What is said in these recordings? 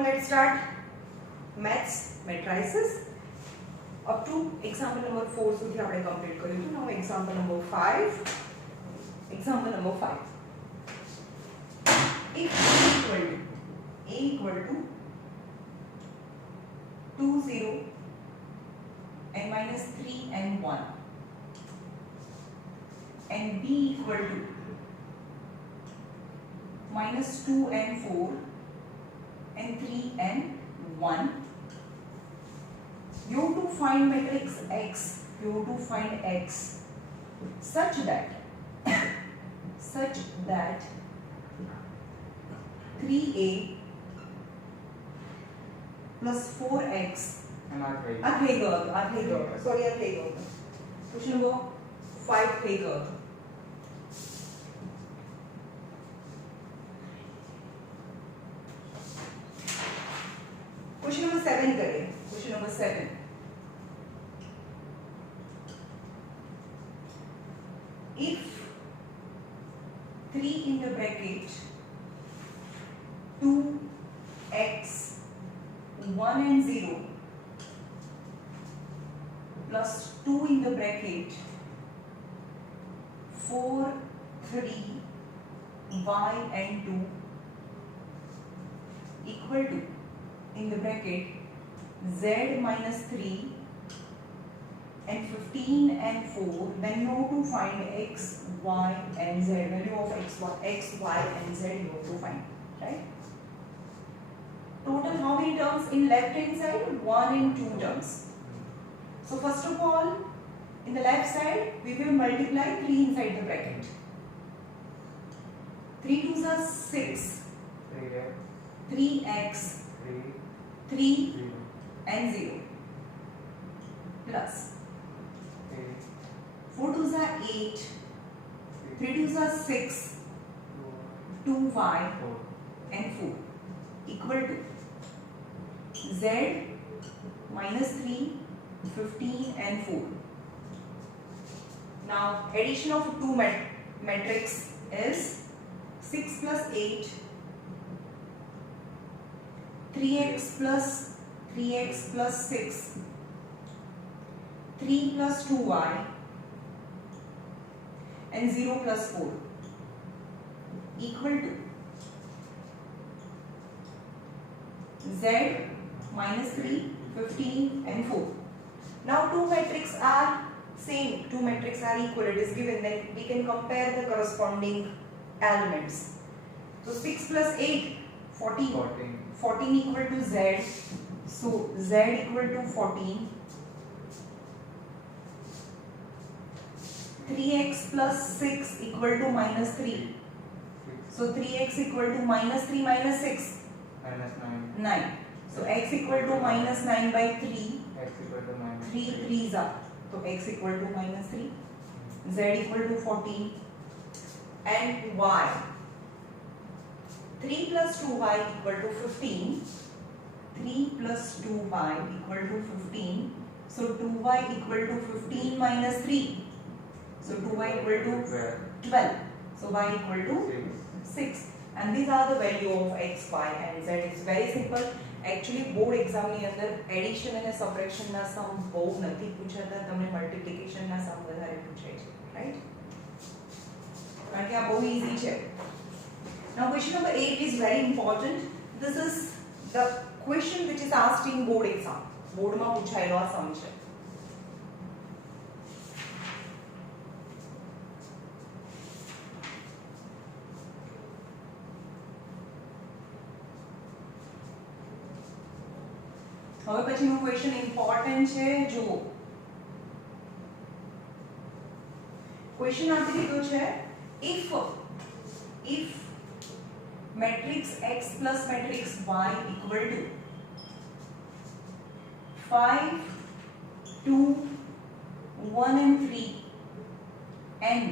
now let's start maths matrices up to example number 4 સુધી આપણે complete કર્યું હતું. Now example number 5. Example number 5. If a equal to 2 0 and minus 3 and 1 and b equal to minus 2 and 4 and 3 and 1, you have to find matrix X, you have to find X such that 3a plus 4x આ થઈ ગયો સોરી આ થઈ ગયો question number 5 થઈ ગયો. Question number 7 करें. Question number 7. If 3 in the bracket 2x 1 and 0 plus 2 in the bracket 4 3 y and 2 equal to in the bracket z minus 3 and 15 and 4, then you have to find x, y and z. Value of x, y and z you have to find, right? Total how many terms in left hand side? 1 and 2 terms. So first of all, in the left side we will multiply 3 inside the bracket. 3 2s are 6, 3x 3 and 0 plus 4 2s are 8, 3 2s are 6, 2y and 4 equal to z minus 3, 15 and 4. Now addition of two matrix is 6 plus 8, 3x plus 6, 3 plus 2y and 0 plus 4 equal to z minus 3, 15 and 4. Now two matrix are same, two matrix are equal, it is given, then we can compare the corresponding elements. So 6 plus 8, 14 equal to z, so z equal to 14. 3x plus 6 equal to minus 3, so 3x equal to minus 3 minus 6, minus 9. So x equal to minus 9 by 3, x equal to minus 3 3s are, so x equal to minus 3, z equal to 14 and y. 3 plus 2y equal to 15, 3 plus 2y equal to 15, so 2y equal to 15 minus 3, so 2y equal to 12, so y equal to 6, and these are the value of x, y and z. It's very simple. Actually board exam ની અંદર એડિશન અને સબટ્રેક્શન ના સમ બહુ નથી પૂછાતા, તમને મલ્ટીપ્લિકેશન ના સમ વધારે પૂછાય છે, રાઈટ? કારણ કે આ બહુ ઈઝી છે. Now question number 8 is very important. This is the question which is asked in board exam. Board માં પૂછાયેલો આ સમ છે. હવે પછીનો ક્વેશ્ચન ઇમ્પોર્ટન્ટ છે, જુઓ. ક્વેશ્ચન આપી દીધો છે if matrix x plus matrix y equal to 5 2 1 and 3 and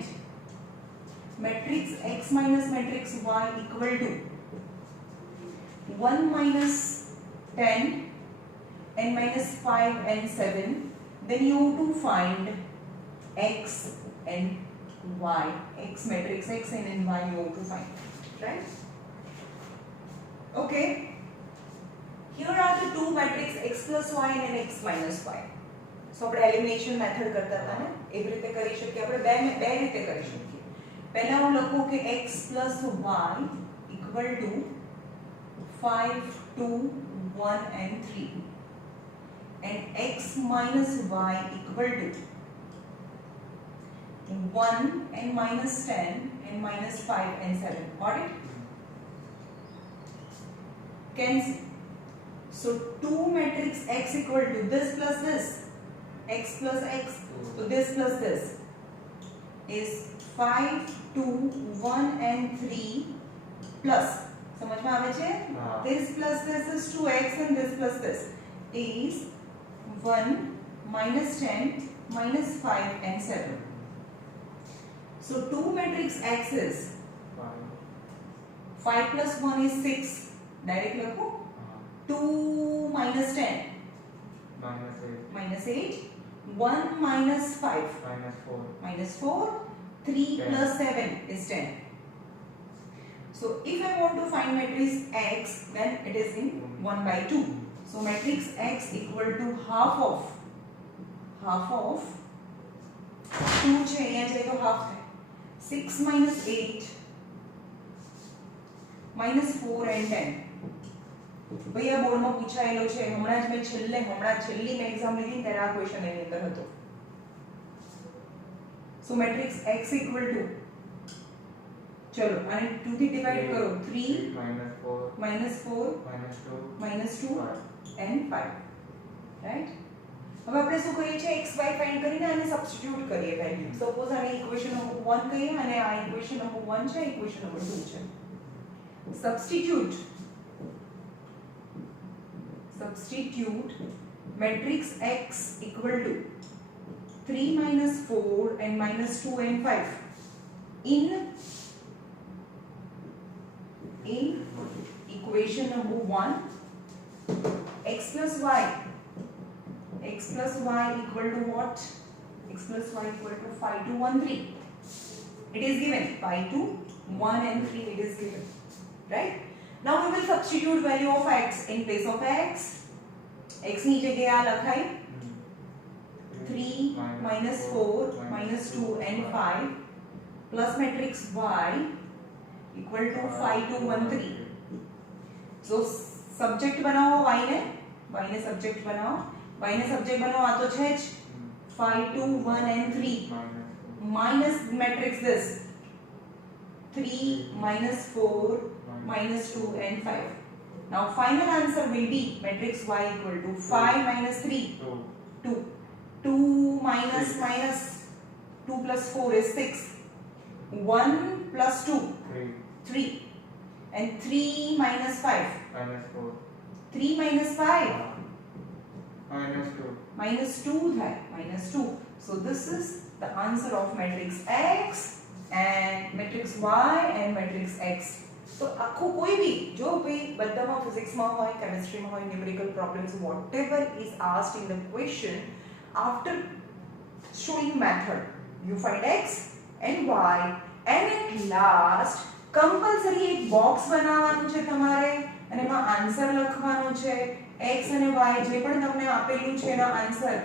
matrix x minus matrix y equal to 1 minus 10 and minus 5 and 7, then you have to find x and y, x matrix x and y you have to find, right? Okay. here are the two matrix x plus y and x minus y. So આપણે elimination method કરતા હતા ને એવી રીતે કરી શકીએ આપણે બે રીતે કરી શકીએ. પહેલા હું લખું કે x plus y equal to 5 2 1 and 3 and x minus y equal to 1 and minus 10 and minus 5 and 7. Got it? Cancel. So 2 matrix x equal to this plus this, x plus x, so this plus this is 5 2 1 and 3 plus, समझ में आवे छे? This plus this is 2x and this plus this is 1 minus 10 minus 5 and 7. So 2 matrix x is 5 plus 1 is 6. Direct लिखो. 2 minus 10 minus 8. 1 minus 5 minus 4. 3 10. plus 7 is 10. So if I want to find matrix x, then it is in 1 by 2. So matrix x equal to half of 2 છે અહીંયા જાય તો half થાય. 6 minus 8 minus 4 and 10. ભઈ આ બોર્ડમાં પૂછાયેલો છે. હમણાં જ મેં છેલ્લી મેં એક્ઝામ લીધી ત્યારે આ ક્વેશ્ચન એની અંદર હતો. So matrix x equal to, ચલો આને 2 થી ડિવાઇડ કરો. 3 minus 4 minus 2 and 5. રાઈટ? હવે આપણે શું કરીએ છીએ, x y ફાઇન્ડ કરીને આને સબસ્ટિટ્યુટ કરીએ વેલ્યુ. સપોઝ આને ઇક્વેશન નંબર 1 કહીએ અને આ ઇક્વેશન નંબર 1 છે, ઇક્વેશન નંબર 2 છે. Substitute matrix x equal to 3 minus 4 and minus 2 and 5 in equation number 1. X plus y equal to what? X plus y equal to 5 2 1 3. It is given 5 2 1 and 3. It is given, right? Now we will substitute value of x in place of x. X ની જગ્યાએ આ લખાય 3 minus 4 minus 2 and 5 plus matrix y equal to 5 2 1 3. So subject બનાવો y ને subject બનાવો. y ને subject બનાવો, આ તો છે જ 5 2 1 and 3 minus matrix this 3 minus 4 minus 2 and 5. Now final answer will be matrix y equal to 5 minus 3 2 2 minus 2 plus 4 is 6. 1 plus 2 3 and 3 minus 5 3 minus 5 minus 2 થાય minus 2. So this is the answer of matrix x and matrix y and matrix x. So આખું કોઈ બી જો ભાઈ બધામાં ફિઝિક્સમાં હોય, કેમિસ્ટ્રીમાં હોય, numerical problems whatever is asked in the question, after showing method you find x and y and at last compulsory એક બોક્સ બનાવવાનું છે તમારે અને એમાં આન્સર લખવાનો છે. x અને y જે પણ તમને આપેલું છે એના આન્સર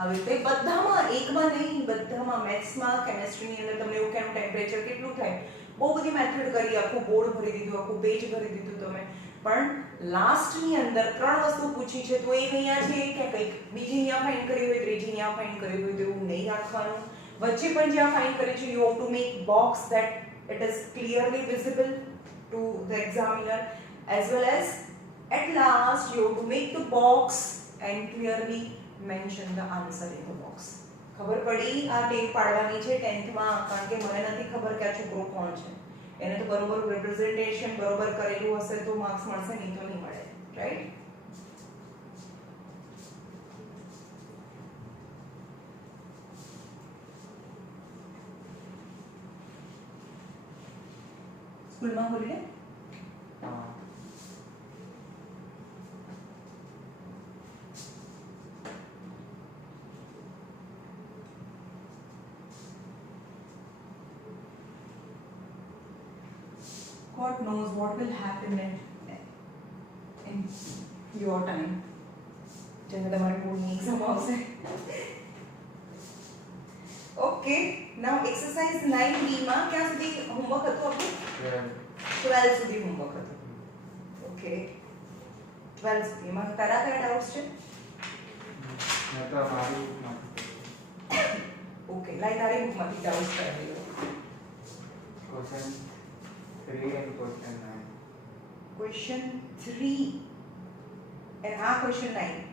આવી રીતે બધામાં, એકમાં નહીં બધામાં, મેથ્સમાં, કેમિસ્ટ્રીની અંદર તમને એવું કેમ ટેમ્પરેચર કેટલું થાય, બહુ બધી મેથડ કરી, આખું બોર્ડ ભરી દીધું, આખું પેજ ભરી દીધું તમે, પણ લાસ્ટની અંદર ત્રણ વસ્તુ પૂછી છે તો એક અહીંયા છે કે કંઈક બીજી અહીંયા ફાઇન્ડ કરી હોય, ત્રીજી અહીંયા ફાઇન્ડ કરી હોય, તો એવું નહીં રાખવાનું. વચ્ચે પણ જ્યાં ફાઇન્ડ કરી છે you have to make box that it is clearly visible to the examiner, as well as at last you have to make the box and clearly mention the answer in the box. ખબર પડી આ ટેપ પાડવાની છે 10th માં, કારણ કે મને નથી ખબર કે આ છોકરો કોણ છે. એને તો બરોબર રિપ્રેઝન્ટેશન બરોબર કરેલું હશે તો માર્ક્સ મળશે, નહીં તો નહીં મળે, રાઈટ? સ્કૂલમાં holiday God knows what will happen in your time જેને તમારે બોર્ડની એક્ઝામ આવશે. ઓકે નાઉ એક્સરસાઇઝ 9b માં ક્યાં સુધી હોમવર્ક હતું આપણું? 12 સુધી હોમવર્ક હતું. ઓકે 12 સુધી માં તારા કયા ડાઉટ્સ છે? મેં તો મારી ઓકે લાઈ તારી બુકમાંથી ડાઉટ્સ કરાવી લો. Question 3 and question 9. Question 3 and આ question 9.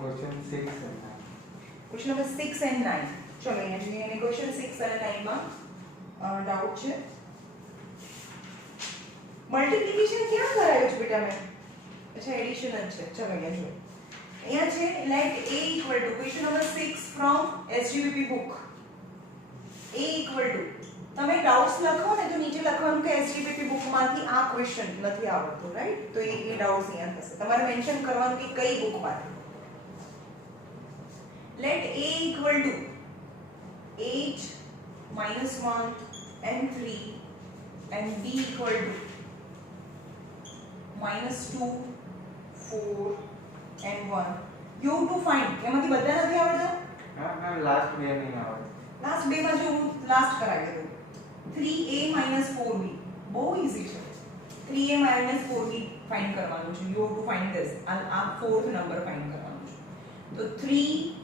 Question 6 and 9. Question number 6 and 9. ચલો અહીંયા જોઈએ અને ક્વેશ્ચન 6 અને 9 માં ડાઉટ છે. મલ્ટીપ્લિકેશન ક્યાં કરાયું છે બેટા મેં? અચ્છા એડિશન જ છે. ચલો અહીંયા જોઈએ. અહીંયા છે let a equal to question number 6 from SGBP book. a equal to તમે ડાઉટ્સ લખો ને તો નીચે લખવાનું કે SGBP book માંથી આ ક્વેશ્ચન નથી આવડતો, રાઈટ? તો એ ડાઉટ્સ અહીંયા થશે. તમારે મેન્શન કરવાનું કે કઈ બુક માંથી. let a equal to 8 minus 1 and 3 and b equal to minus 2 4 and 1. you to find એમાંથી બધા નથી આવડતા? હા લાસ્ટ બે નહીં આવડે. લાસ્ટ બે માં જો હું લાસ્ટ કરાવી દઉં 3a 4b બહુ ઈઝી છે. 3a 4b ફાઇન્ડ કરવાનું છે. you have to find this આ fourth નંબર ફાઇન્ડ કરવાનો છે. તો 3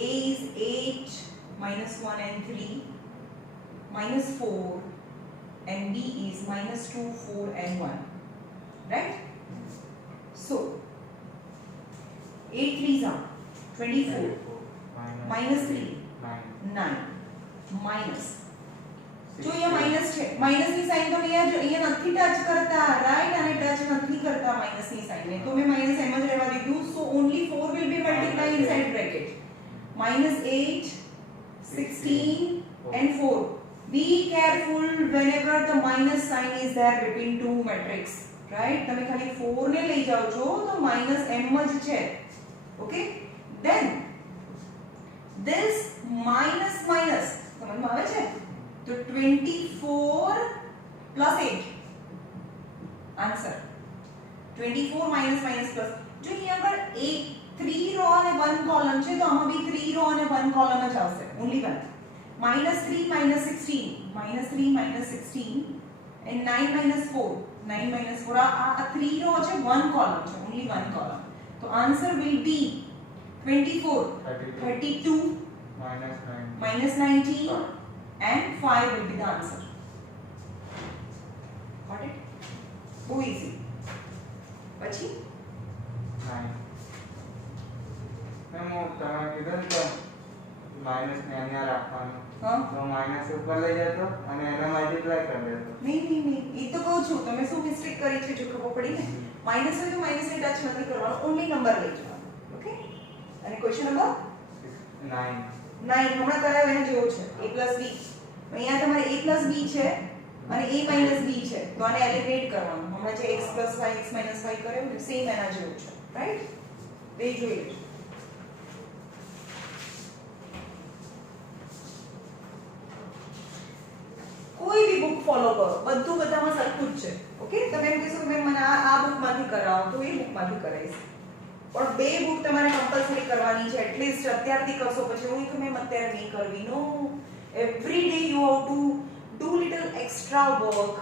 a is 8 minus 1 and 3 minus 4 and b is minus 2 4 and 1, right? So 8 3s are 24 minus 3 9 minus જો અહીંયા માઈનસ છે, માઈનસ ની સાઈન તો અહીંયા નથી ટચ કરતા, રાઈટ? અને ટચ નથી કરતા માઈનસ ની સાઈન ને, તો મેં માઈનસ એમ જ રહેવા દીધું. સો ઓન્લી 4 will be multiplied inside bracket. minus 8 16 and 4. be careful whenever the minus sign is there between two matrix, right? તમે ખાલી 4 ને લઈ જાઓ છો તો માઈનસ એમ જ છે. Okay then this minus minus સમજમાં આવે છે? તો 24 plus 8 આન્સર 24 minus minus plus. જો અહીંયા આગળ 3 રો અને 1 કોલમ છે તો આમાં બી 3 રો અને 1 કોલમ જ આવશે, ઓન્લી 1. -3 -16 -3 -16 and 9 -4 9 -4 આ 3 રો છે, 1 કોલમ છે, ઓન્લી 1 કોલમ. તો આન્સર will be 24 32 -19 and 5 will be the answer. Got it? Too easy. પછી મેમ તમે કીધું ને માઈનસ ને અહીંયા રાખવાનું, હા તો માઈનસ ઉપર લઈ જતો અને એને મલ્ટીપ્લાય કરી દેતો. નહીં એ તો કહું છું, તમે શું મિસ્ટેક કરી છે જો ખબર પડી ને. માઈનસ હોય તો માઈનસ ને ટચ નથી કરવાનો, ઓન્લી નંબર લઈ જવાનો. ઓકે અને ક્વેશ્ચન નંબર 9 હમણાં કરાયો એને જેવો છે. a b અહીંયા તમારે a b છે અને a b છે, તો આને એલિમિનેટ કરવાનું. હમણાં જે x y x y કર્યો ને સેમ એના જેવું છે, રાઈટ? બે જોઈ લેજો. કોઈ બી બુક ફોલો કરો, બધું બધામાં સરખું જ છે. ઓકે તમે એમ કહેશો કે મને આ બુકમાંથી કરાવો તો એ બુકમાંથી કરાવીશ, પણ બે બુક તમારે કમ્પલસરી કરવાની છે. એટલીસ્ટ અત્યારથી કરશો, પછી હું કે મેમ અત્યારે નહીં કરવી. No, every day you have to do little extra work.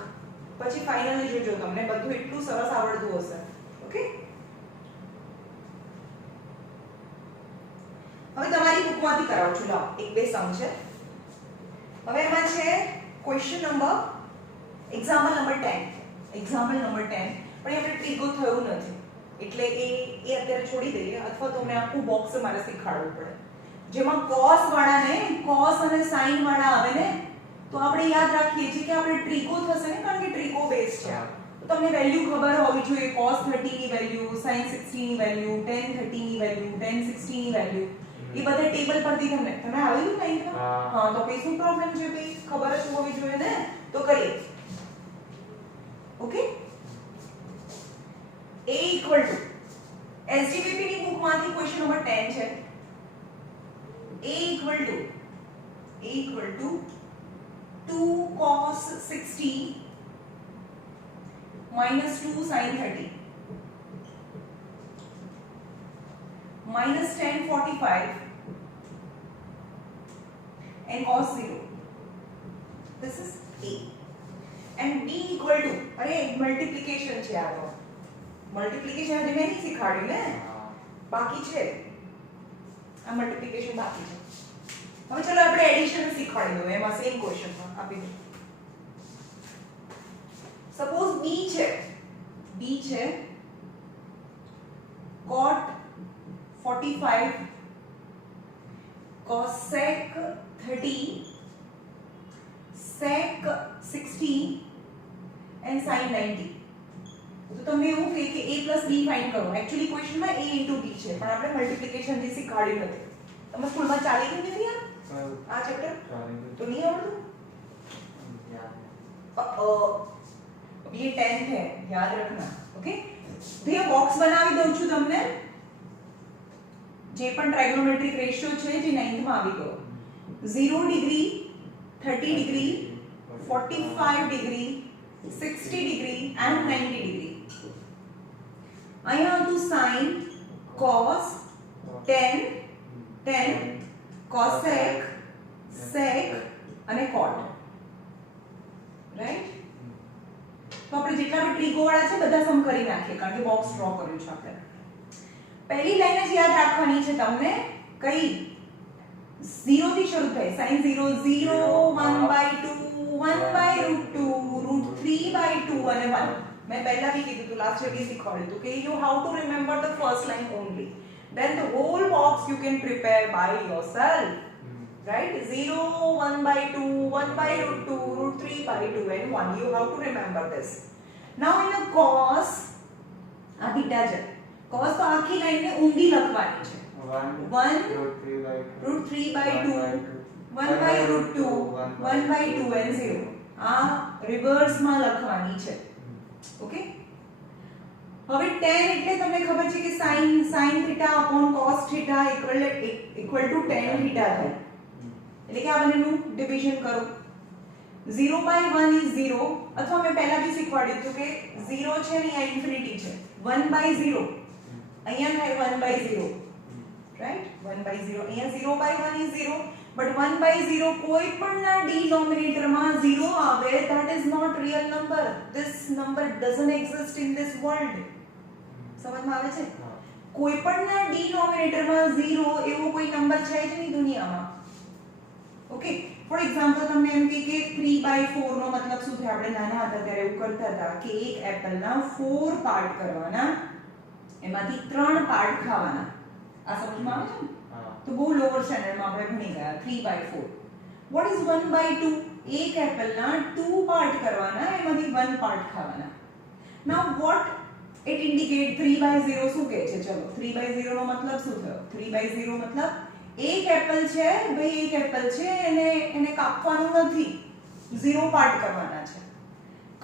પછી ફાઇનલી જોજો તમને બધું એટલું સરસ આવડતું હશે. ઓકે હવે તમારી બુકમાંથી કરાવું છું. લાવો એક બે સમ છે. હવે એમાં છે question number example number 10. Example number 10 પણ એ આપણે ટ્રીગો થયું નથી એટલે એ અત્યારે છોડી દઈએ, અથવા તો મેં આખું બોક્સ મારે શીખવાડવું પડે. જેમાં cos વાળા ને cos અને sin વાળા આવે ને, તો આપણે યાદ રાખીએ છીએ કે આપણે ટ્રીગો થશે ને, કારણ કે ટ્રીગો બેઝ છે. તો તમને વેલ્યુ ખબર હોવી જોઈએ, cos 30 ની વેલ્યુ, sin 60 ની વેલ્યુ, tan 30 ની વેલ્યુ, tan 60 ની વેલ્યુ, એ બધા ટેબલ પરથી તમને આવ્યું નહીં? હા તો પછી શું પ્રોબ્લેમ છે ભાઈ? ખબર જ હોવી જોઈએ ને. તો કરીએ. Okay a equal to SGBP ની બુક માંથી ક્વેશ્ચન નંબર 10 છે. a equal to 2 cos 60 -2 sin 30 -10 45 and cos 0. This is A. And B equal to, अरे multiplication છે આ તો. Multiplication હજી મેં નહીં શીખવાડ્યું ને, બાકી છે. આ multiplication બાકી છે. હવે ચલો આપણે એડિશન શીખવાડી દઉં, એમાં સેમ ક્વેશ્ચન આપી દઉં. સપોઝ B છે cot 45 cosec 30 sec 60 and sin 90. તો તમને એવું કહે કે a plus b ફાઇન્ડ કરો. એક્ચ્યુઅલી ક્વેશ્ચનમાં a into b છે, પણ આપણે મલ્ટીપ્લિકેશન થી શીખવાડ્યું નથી. તમે સ્કૂલમાં ચાલી ગયું નથી આ ચેપ્ટર? તો નહીં આવડતું? अब ये 10th है, याद रखना. ओके, भैया बॉक्स बनावी દઉં છું તમને. જે પણ ટ્રાઇગોનોમેટ્રિક રેશિયો છે જે 9th માં આવી ગયો. 0 ડિગ્રી, 30 ડિગ્રી, 45 ડિગ્રી, 60 ડિગ્રી and 90 ડિગ્રી. અહીંયા હતું sin, cos, tan, cosec, sec અને cot. રાઈટ? તો આપણે જેટલા બી ટ્રીગો વાળા છે બધા સમ કરી નાખીએ, કારણ કે બોક્સ ડ્રો કર્યું છે આપણે. પહેલી લાઈન જ યાદ રાખવાની છે તમને. કઈ? 0 થી શરૂ થાય. sin 0 0 1/2 1/√2 √3/2 અને 1. મેં પહેલા भी કીધું હતું, લાસ્ટ યર શીખવાડ્યું હતું કે you have to remember the first line only, then the whole box you can prepare by yourself. Right? 0 1/2 1/√2 √3/2 and 1. You have to remember this. Now in a cos, આ બીટા છે. cos તો આખી લાઈન ને ઊંડી લખવાની છે. 1 √3/2 1/√2 1/2 and 0. આ રિવર્સ માં લખવાની છે. ઓકે, હવે tan એટલે તમને ખબર છે કે sin θ cos θ equal to tan θ થાય. એટલે કે આ બંનેનું ડિવિઝન કરો. 0/1 is 0, અથવા મેં પહેલા भी શીખવાડ્યું હતું કે 0 છે ને અહીંયા ઇન્ફિનિટી છે. 1/0 અહીંયા થાય 1/0. રાઈટ? 1/0 અહીંયા 0/1 is 0, but 1/0 કોઈ પણના ડિનોમિનેટરમાં 0 આવે, that is not real number. This number doesn't exist in this world. સમજમાં આવે છે? કોઈ પણના ડિનોમિનેટરમાં 0 એવો કોઈ નંબર છે જ નહીં દુનિયામાં. ઓકે, ફોર એક્ઝામ્પલ તમને એમ કે 3/4 નો મતલબ શું થાય? આપણે નાના હતા ત્યારે એવું કરતા હતા કે એક એપલના 4 પાર્ટ કરવાના, એમાંથી 3 પાર્ટ ખાવાના. આ સમજમાં આવે છે ને? તો બહુ લોઅર સ્ટાન્ડર્ડમાં આપણે ભણી ગયા 3/4. What is 1/2? એક એપલના 2 પાર્ટ કરવાના, એમાંથી 1 પાર્ટ ખાવાના. નાઉ વોટ ઇટ ઇન્ડિકેટ? 3/0 શું કહે છે? ચલો, 3/0 નો મતલબ શું થયો? 3/0 મતલબ એક એપલ છે ભાઈ, એક એપલ છે, એને કાપવાનું નથી, 0 પાર્ટ કરવાના છે.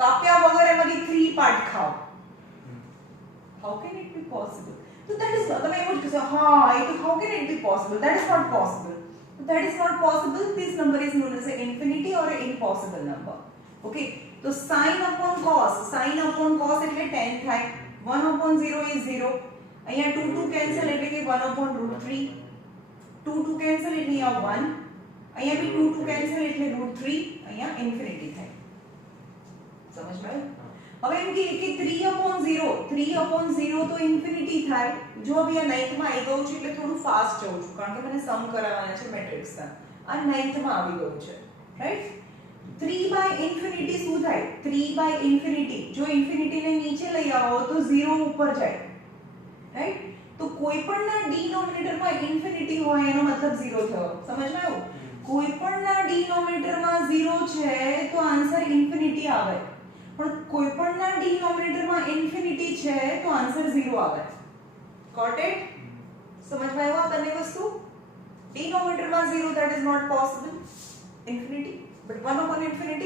કાપ્યા વગર એમાંથી 3 પાર્ટ ખાઓ. How can it be possible? So that is, તમે એવું જ કહેશો, હા એ તો how can it be possible? That is not possible. That is not possible. This number is known as an infinity or an impossible number. Okay, so sin upon cos એટલે tan થાય. 1/0 is 0. અહીંયા 2 cancel એટલે કે 1/√3. 2 cancel એટલે અહીંયા 1. અહીંયા भी 2 cancel એટલે √3. અહીંયા ઇન્ફિનિટી થાય. સમજમાં આવ્યું? હવે એમ કે 3/0 તો ઇન્ફિનિટી થાય. જો હવે આ 9th માં આવી ગયું છે એટલે થોડું ફાસ્ટ જઉં છું, કારણ કે મને સમ કરાવવાના છે મેટ્રિક્સના. આ 9th માં આવી ગયું છે. રાઈટ? 3/∞ શું થાય? 3/∞, જો ઇન્ફિનિટી ને નીચે લઈ આવો તો 0 ઉપર જાય. રાઈટ? તો કોઈ પણના ડિનોમિનેટરમાં ઇન્ફિનિટી હોય એનો મતલબ 0 થયો. સમજમાં આવ્યું? કોઈ પણના ડિનોમિનેટરમાં 0 છે તો આન્સર ઇન્ફિનિટી આવે, પણ કોઈ પણના ડિનોમિનેટરમાં ઇન્ફિનિટી છે તો આન્સર 0 આવે. Got it? સમજમાં આવ્યું આ બંને વસ્તુ? ડિનોમિનેટરમાં 0, that is not possible. Infinity, but 1/∞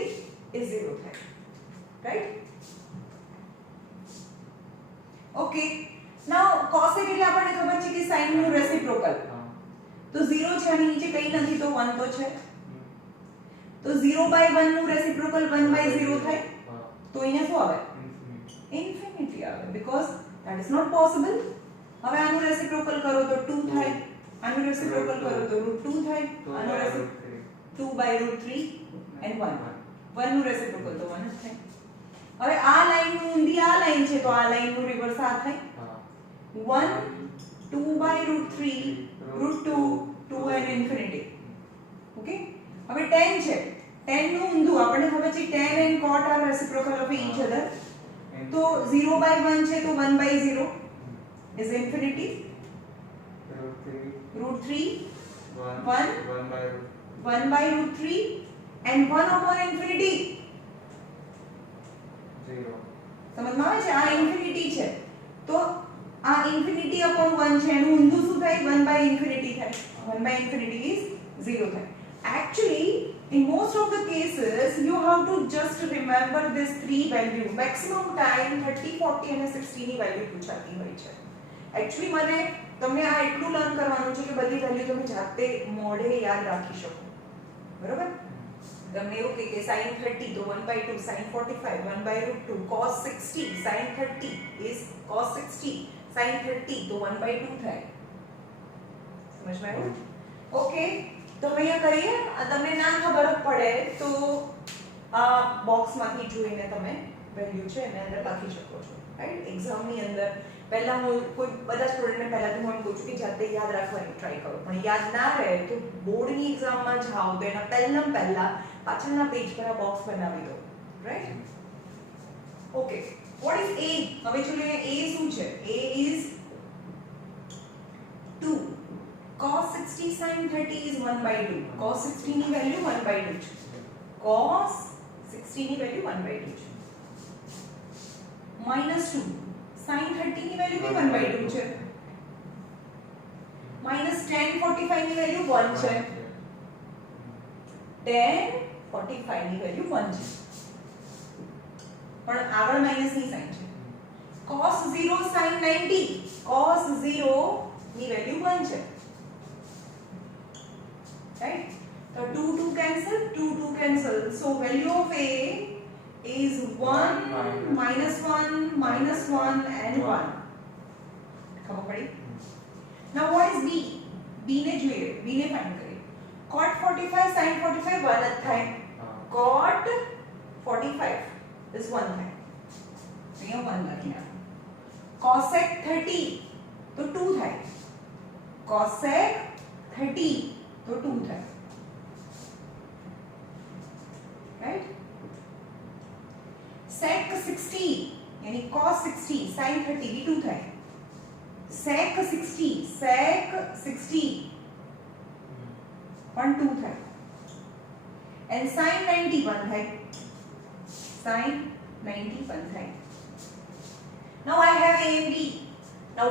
is 0 થાય. Right? Okay. Now cosec એટલે આપણને ખબર છે કે sin નું રેસિપ્રોકલ. તો 0 છે અને નીચે કંઈ નથી તો 1 તો છે. તો 0/1 નું રેસિપ્રોકલ 1/0 થાય. તો અહીંયા શું આવે? ઇન્ફિનિટી આવે because that is not possible. હવે આનું રેસિપ્રોકલ કરો તો 2 થાય, આનું રેસિપ્રોકલ કરો તો √2 થાય, આનું રેસિપ્રોકલ 2 by √3 and 1. 1 નું રેસિપ્રોકલ તો 1 જ થાય. હવે આ લાઈન નું ઊંધી આ લાઈન છે તો આ લાઈન નું રિવર્સ આ થાય. 1 2 by √3 √2 2 and infinity. ઓકે, હવે tan છે, tan નું ઊંધું આપણે ખબર છે tan and cot are reciprocal of each other. તો 0 by 1 છે તો 1 by 0 is infinity. √3 1 by √3 and 1 upon infinity. 0. સમજમાં આવે છે? આ ઇન્ફિનિટી છે તો આ ઇન્ફિનિટી upon 1 છે એનું ઊંધું શું થાય? 1 by infinity થાય. 1 by infinity is 0 થાય. Actually, in most of the cases you have to just remember this three value. Maximum time 30 40 અને 60 ની વેલ્યુ પૂછાતી હોય છે. Actually મને તમને આ એટલું લર્ન કરવાનું છે કે બધી વેલ્યુ તમે જાતે મોઢે યાદ રાખી શકો. બરોબર? તમને એવું કે sin 30 તો 1/2, sin 45 1/√2, cos 60 sin 30 is cos 60 sin 30 તો 1/2 થાય. સમજમાં આવ્યું? ઓકે, તો અહીંયા કરીએ. તમને ના ખબર પડે તો આ બોક્સમાંથી જોઈને તમે વેલ્યુ છે એને અંદર લખી શકો છો. રાઈટ? એક્ઝામની અંદર પહેલા હું કોઈ બધા સ્ટુડન્ટને પહેલાથી હું કહું છું કે જાતે યાદ રાખવાની ટ્રાય કરો, પણ યાદ ના રહે તો બોર્ડની એક્ઝામમાં જાઓ તો એના પહેલા પાછળના પેજ પર આ બોક્સ બનાવી દો. Right? Okay, what is a? હવે જોઈએ a શું છે. a is 2. cos 60 sin 30 is 1/2. cos 60 ની વેલ્યુ 1/2 છે. cos 60 ની વેલ્યુ 1/2 છે. -2 sin 30 ની વેલ્યુ બી 1/2 છે. -tan 45 ની વેલ્યુ 1 છે. tan 45 ની વેલ્યુ 1 છે. પણ આગળ માઈનસ ની સાઈન છે. cos 0 sin 90 cos 0 ની વેલ્યુ 1 છે. રાઈટ? તો 2 cancel, 2 cancel. So value of a is 1 -1 -1 and 1. ખબર પડી? Now what is b? b ને જોઈએ, b ને ફાઇન્ડ કરીએ. cot 45 sin 45 1 જ થાય. cot 45 is 1 થાય. અહીંયા 1 લખી નાખો. cosec 30 તો 2 થાય. cosec 30 તો 2 થાય. રાઈટ? sec 60 यानी cos 60 sin 30 भी 2 થાય. sec 60 પણ 2 થાય. and sin 90 1 થાય. sin 90 1 થાય. now I have a and b. now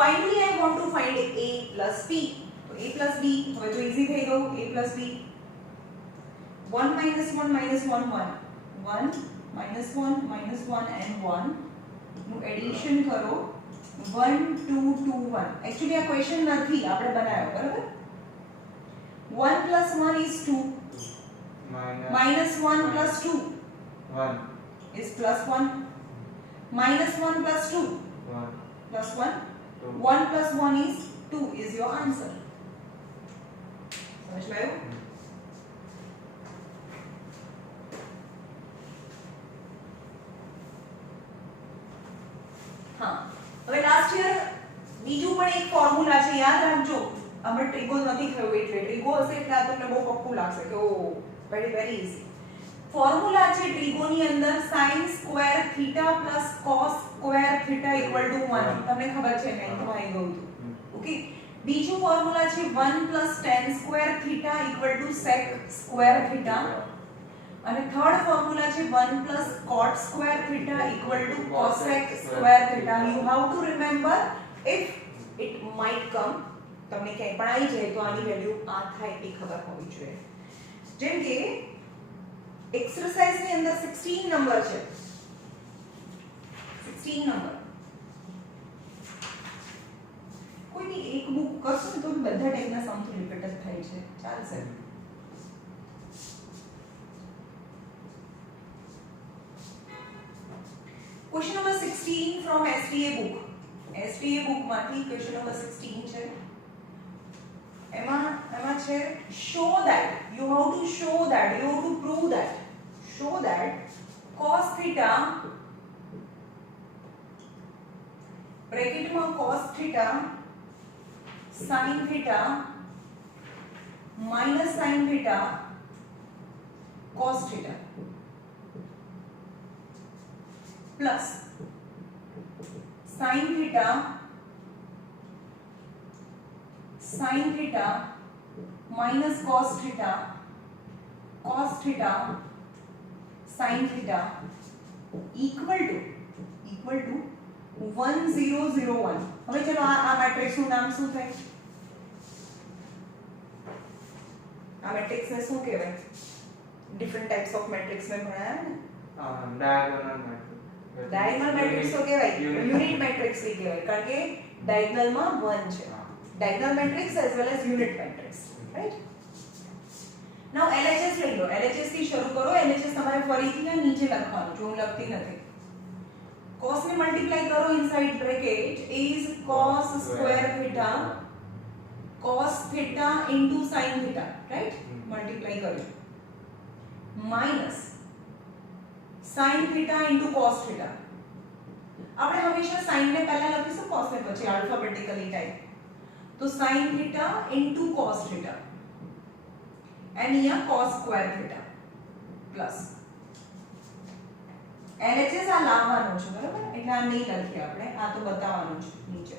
finally I want to find a plus b. તો a plus b હવે તો ઈઝી થઈ ગયું. a plus b 1 minus 1 minus 1 1 1 minus 1 minus 1 and 1 નું એડિશન કરો. 1 2 2 1. एक्चुअली આ ક્વેશ્ચન નથી, આપણે બનાવ્યો. બરાબર? 1 plus 1 is 2. minus 1 plus 2 1 is plus 1. minus 1 plus 2 plus 1. 1 plus 1 is 2 is your answer. समझ में आयो? हाँ, હવે લાસ્ટ યર બીજું પણ એક ફોર્મ્યુલા છે, યાદ રાખજો. અમે ટ્રિગો નથી થયો એટલે ટ્રિગો હશે એટલે આ તમને બહુ પક્કું લાગશે કે ઓ વેરી વેરી ઈઝી. ફોર્મ્યુલા છે ટ્રિગોની અંદર sin square theta plus cos square theta equal two 1. તમને ખબર છે મેં તો આવી ગયું હતું. ઓકે, બીજું ફોર્મ્યુલા છે 1 plus tan square theta equal to sec square theta. અને થર્ડ ફોર્મ્યુલા છે 1 plus cot square theta equal to cosec square theta. You have to remember if it might come. તમને ક્યાંય પણ આવી જાય તો આની વેલ્યુ આ થાય એ ખબર હોવી જોઈએ. જેમ કે એક્સરસાઇઝ ની અંદર 16 નંબર છે. 16 નંબર કોઈની એક બુક કરશો ને તો બધા ટાઈપના સમ રિપીટ જ થાય છે. ચાલશે. Question number 16 from STA book. STA book માંથી ક્વેશ્ચન નંબર 16 છે. એમાં છે show that, you have to show that, you have to prove that, show that cos theta bracket માં cos theta sin theta minus sin theta cos theta plus sin theta minus cos theta sin theta equal to 1001. હવે ચલો આ મેટ્રિક્સ નું નામ શું થાય? આ મેટ્રિક્સ ને શું કહેવાય? ડિફરન્ટ ટાઇપ્સ ઓફ મેટ્રિક્સ में ભણાયા ને. Diagonal matrix. डायगोनल मैट्रिक्स तो કહેવાય, યુનિટ મેટ્રિક્સ भी કહેવાય કારણ કે ડાયગોનલ માં 1 છે. Diagonal matrix as well as unit matrix, right? now LHS લઈ લો. LHS થી શરૂ કરો. LHS તમારે ફરીથી ના નીચે લખવાનું જો હું લખતી નથી. cos ને મલ્ટીપ્લાય કરો inside bracket is cos square theta into sin theta, right? Multiply કરો minus sin theta into cos theta. આપણે હંમેશા sin ને પહેલા લખીશું, cos ને પછી આલ્ફાબેટિકલી ટાઈપ. तो sin theta into cos theta and here cos square theta plus LHS આ લાવવાનું છે બરાબર, એટલે આ નહીં લખીએ આપણે, આ તો બતાવવાનું છે નીચે.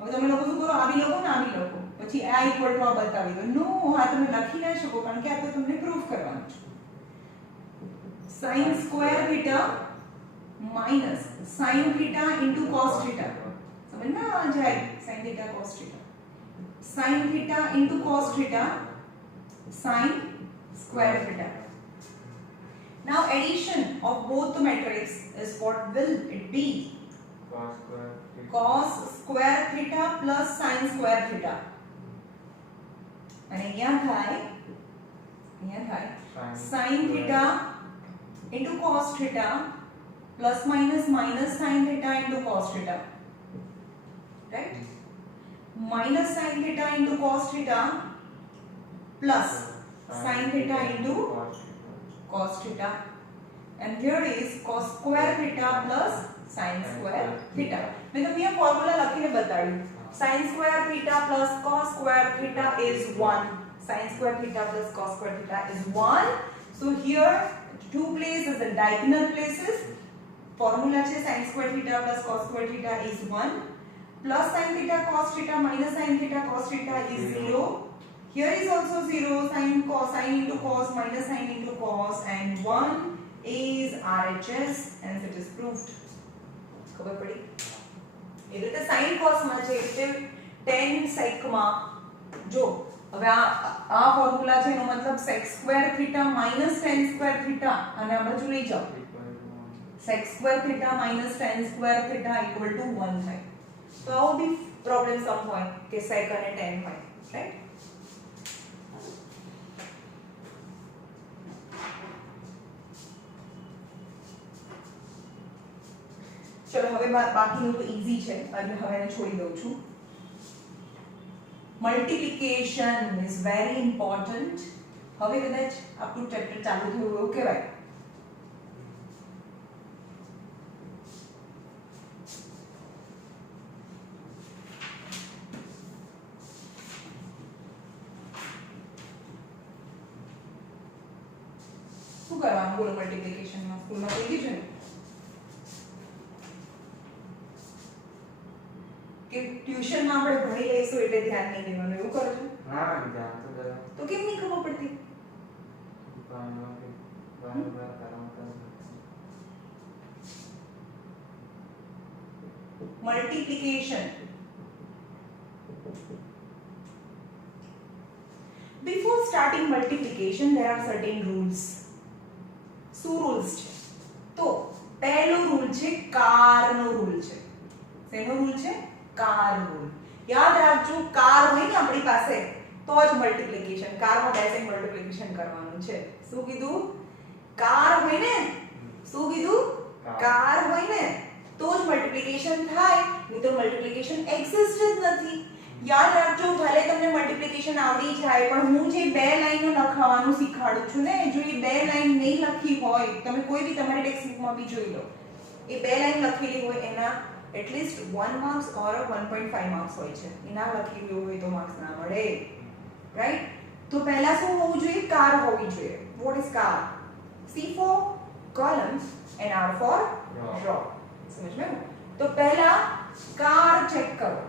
હવે તમે લોકો શું કરો, આ બી લખો ને આ બી લખો, પછી આ ઇક્વલ ટુ આ બતાવી દો. નો, આ તમે લખી ના શકો કારણ કે આ તો તમને પ્રૂફ કરવાનું છે. sin square theta minus sin theta into cos theta. समझ में आ जाए? sin theta cos theta, sin theta into cos theta sin square theta. now addition of both the matrix is what will it be? cos square theta plus sin square theta. અને અહીંયા થાય sin theta into cos theta plus minus sin theta into cos theta, right? minus sin theta into cos theta plus sin theta into cos theta, and here is cos square theta plus sin square theta. मैं तो ये फॉर्मूला લખીને બતાડ્યું. sin square theta plus cos square theta is 1. sin square theta plus cos square theta is 1. so here two places, the diagonal places, formula છે sin square theta plus cos square theta is 1. plus sin theta cos theta minus sin theta cos theta is 0. here is also 0. sin into cos minus sin into cos, and 1 is RHS, and it is proved. ખબર પડી? એ રીતે sin cos માં છે એટલે tan sec માં જો હવે આ ફોર્મ્યુલા છે એનો મતલબ sec square theta minus tan square theta, અને આ બાજુ લઈ જાઓ sec square theta minus tan square theta equal to 1 થાય. तो आओ भी प्रॉब्लम सम હોય કે sec અને tan હોય, રાઈટ? ચલો હવે બાકીનું તો ઈઝી છે એટલે હવે એને છોડી દઉં છું. Multiplication is very important. હવે કદાચ આપણું ચેપ્ટર ચાલુ થયું એવું કહેવાય. શું કરવાનું બોલો મલ્ટીપ્લિકેશનમાં? સ્કૂલમાં થઈ ગયું છે ને કે ટ્યુશનમાં આપણે ભણી લઈશું એટલે ધ્યાન નહીં દેવાનું એવું કરો છો? હા, ધ્યાન તો દે. તો કેમ નહીં ખબર પડતી? multiplication. Before starting multiplication there are certain rules. શું રૂલ્સ છે? તો પહેલો રૂલ છે કારનો રૂલ છે. શેનો રૂલ છે? Car rule. યાદ રાખજો, કાર હોય ને આપણી પાસે તો જ મલ્ટીપ્લિકેશન, કારમાં બેસીને મલ્ટીપ્લિકેશન કરવાનું છે. શું કીધું? કાર હોય ને, શું કીધું? કાર હોય ને તો જ મલ્ટીપ્લિકેશન થાય, નહીં તો મલ્ટીપ્લિકેશન એક્ઝિસ્ટ જ નથી. યાદ રાખજો, ભલે તમને મલ્ટીપ્લિકેશન આવડી જાય પણ હું જે બે લાઈનો લખાવવાનું શીખવાડું છું ને, જો એ બે લાઈન નહીં લખી હોય, તમે કોઈ બી તમારી ટેક્સ્ટબુકમાં બી જોઈ લો, એ બે લાઈન લખેલી હોય એના એટલીસ્ટ 1 માર્ક્સ ઓર 1.5 માર્ક્સ હોય છે. એના લખેલું હોય તો માર્ક્સ ના મળે, રાઈટ? તો પહેલા શું હોવું જોઈએ? કાર હોવી જોઈએ. What is car? C for columns and R for row. સમજ में? તો પહેલા કાર ચેક કરો.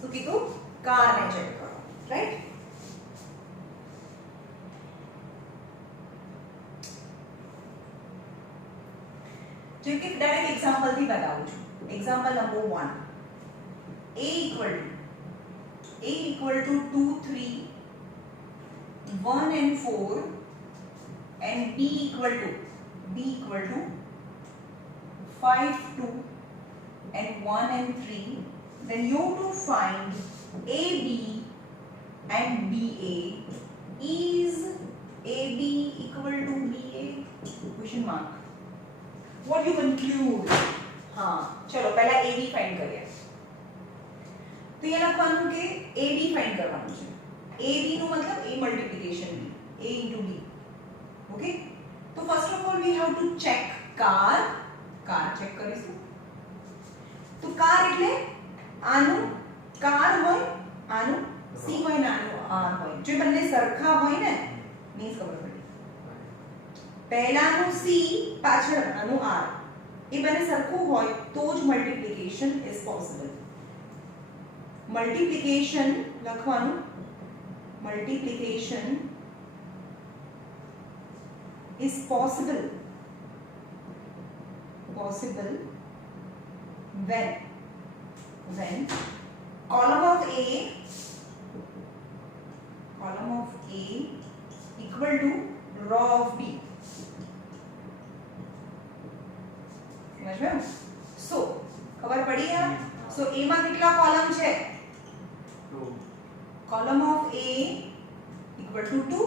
શું કીધું? કારને ચેક કરો, રાઈટ? જેમ કે ડાયરેક્ટ એક્ઝામ્પલ થી બતાવું છું. Example number 1, a equal to 2 3 1 and 4 and b equal to 5 2 and 1 and 3, then you have to find AB and BA. Is AB equal to BA? Question mark. What you conclude? हाँ, चलो पहला AB फाइंड करिए. तो ये લખવાનું કે AB ફાઇન્ડ કરવાનું છે. AB નો મતલબ A multiplication B, A into B. Okay? તો first of all we have to check car check કરીશું. તો કાર એટલે આનું કાર હોય, આનું C હોય ને આનું R હોય. જો બંને સરખા હોય ને મીન્સ ખબર પડી. પહેલાનું C પાછળ આનું R, એ બંને સરખું હોય તો જ મલ્ટીપ્લિકેશન ઇઝ પોસિબલ. મલ્ટીપ્લિકેશન લખવાનું, multiplication is possible when column of A equal to row of B. समझ में? So खबर पड़ी है? So A માં કેટલા કોલમ છે? 2. column of A equal to 2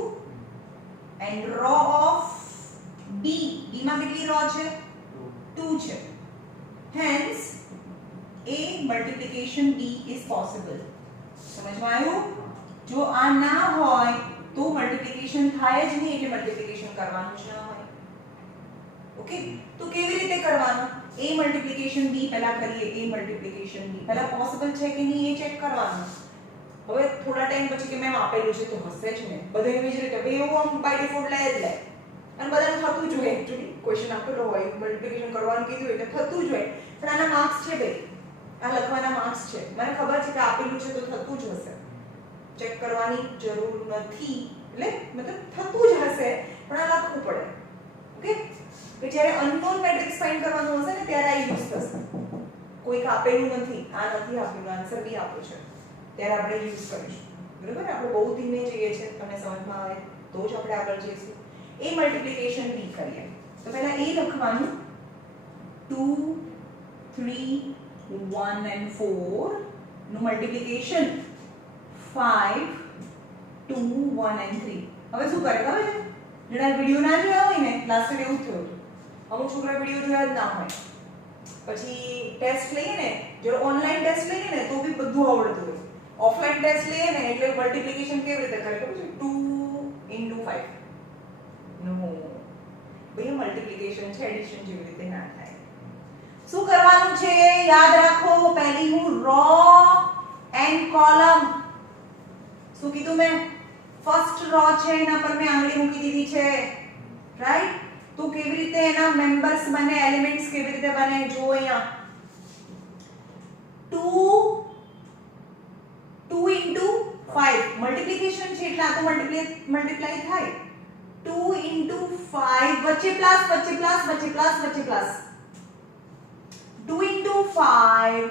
and row of B માં કેટલી રો છે? 2 છે. Hence A multiplication B is possible. સમજમાં આવ્યું? જો આ ના હોય તો મલ્ટીપ્લિકેશન થાય જ નહીં, એટલે મલ્ટીપ્લિકેશન કરવાનું જ ના હોય. ઓકે? તો કેવી રીતે કરવાનું? A મલ્ટીપ્લિકેશન B પહેલા કરીએ. A મલ્ટીપ્લિકેશન B પહેલા પોસિબલ છે કે નહીં એ ચેક કરવાનું. હવે થોડા ટાઈમ પછી કે મેમ આપેલું છે તો હશે જ ને, બધા એવી જ રીતે એવું આમ બાય ડિફોલ્ટ લે જ લે, અને બધાને થતું જ હોય. એકચ્યુઅલી ક્વેશ્ચન આપેલો હોય, મલ્ટીપ્લિકેશન કરવાનું કીધું એટલે થતું જ હોય, પણ આના માર્ક્સ છે બે, આ લખવાના માર્ક્સ છે. મને ખબર છે કે આપેલું છે તો થતું જ હશે, ચેક કરવાની જરૂર નથી, એટલે મતલબ થતું જ હશે પણ આ લખવું પડે. ઓકે? કે જ્યારે અનનોન મેટ્રિક્સ ફાઇન્ડ કરવાનું હશે ને ત્યારે આ યુઝ થશે. કોઈક આપેલું નથી, આ નથી આપેલું, આન્સર બી આપ્યો છે, ત્યારે આપણે યુઝ કરીશું. બરાબર? આપણે બહુ ધીમે જઈએ છે, તમને સમજમાં આવે તો જ આપણે આગળ જઈશું. A મલ્ટીપ્લિકેશન B કરીએ. તો પહેલા A લખવાનું 2 3 1 and 4 નું મલ્ટીપ્લિકેશન 5 2 1 and 3. હવે શું કરે ખબર છે? જેના વિડિયો ના જોયા હોય ને, લાસ્ટ ટાઈમ એવું થયું હતું, અમુક છોકરા વિડિયો જોયા જ ના હોય, પછી ટેસ્ટ લઈએ ને, જો ઓનલાઈન ટેસ્ટ લઈએ ને તો બી બધું આવડતું હોય, ઓફલાઈન ટેસ્ટ લઈએ ને એટલે મલ્ટીપ્લિકેશન કેવી રીતે કરે ખબર છે? 2 into 5. નો ભાઈ મલ્ટીપ્લિકેશન છે, એડિશન જેવી રીતે ના થાય. શું કરવાનું છે યાદ રાખો? પહેલી હું રો એન્ડ કોલમ, શું કીધું મેં? ફર્સ્ટ રો છે એના પર મેં આંગળી મૂકી દીધી છે, રાઈટ? તો કેવી રીતે એના મેમ્બર્સ બને, એલિમેન્ટ્સ કેવી રીતે બને જો અહીંયા 2 into 5 મલ્ટીપ્લિકેશન છે એટલે આ તો મલ્ટીપ્લાય થાય. 2 into 5 વચ્ચે પ્લસ વચ્ચે પ્લસ વચ્ચે પ્લસ વચ્ચે પ્લસ 2 into 5.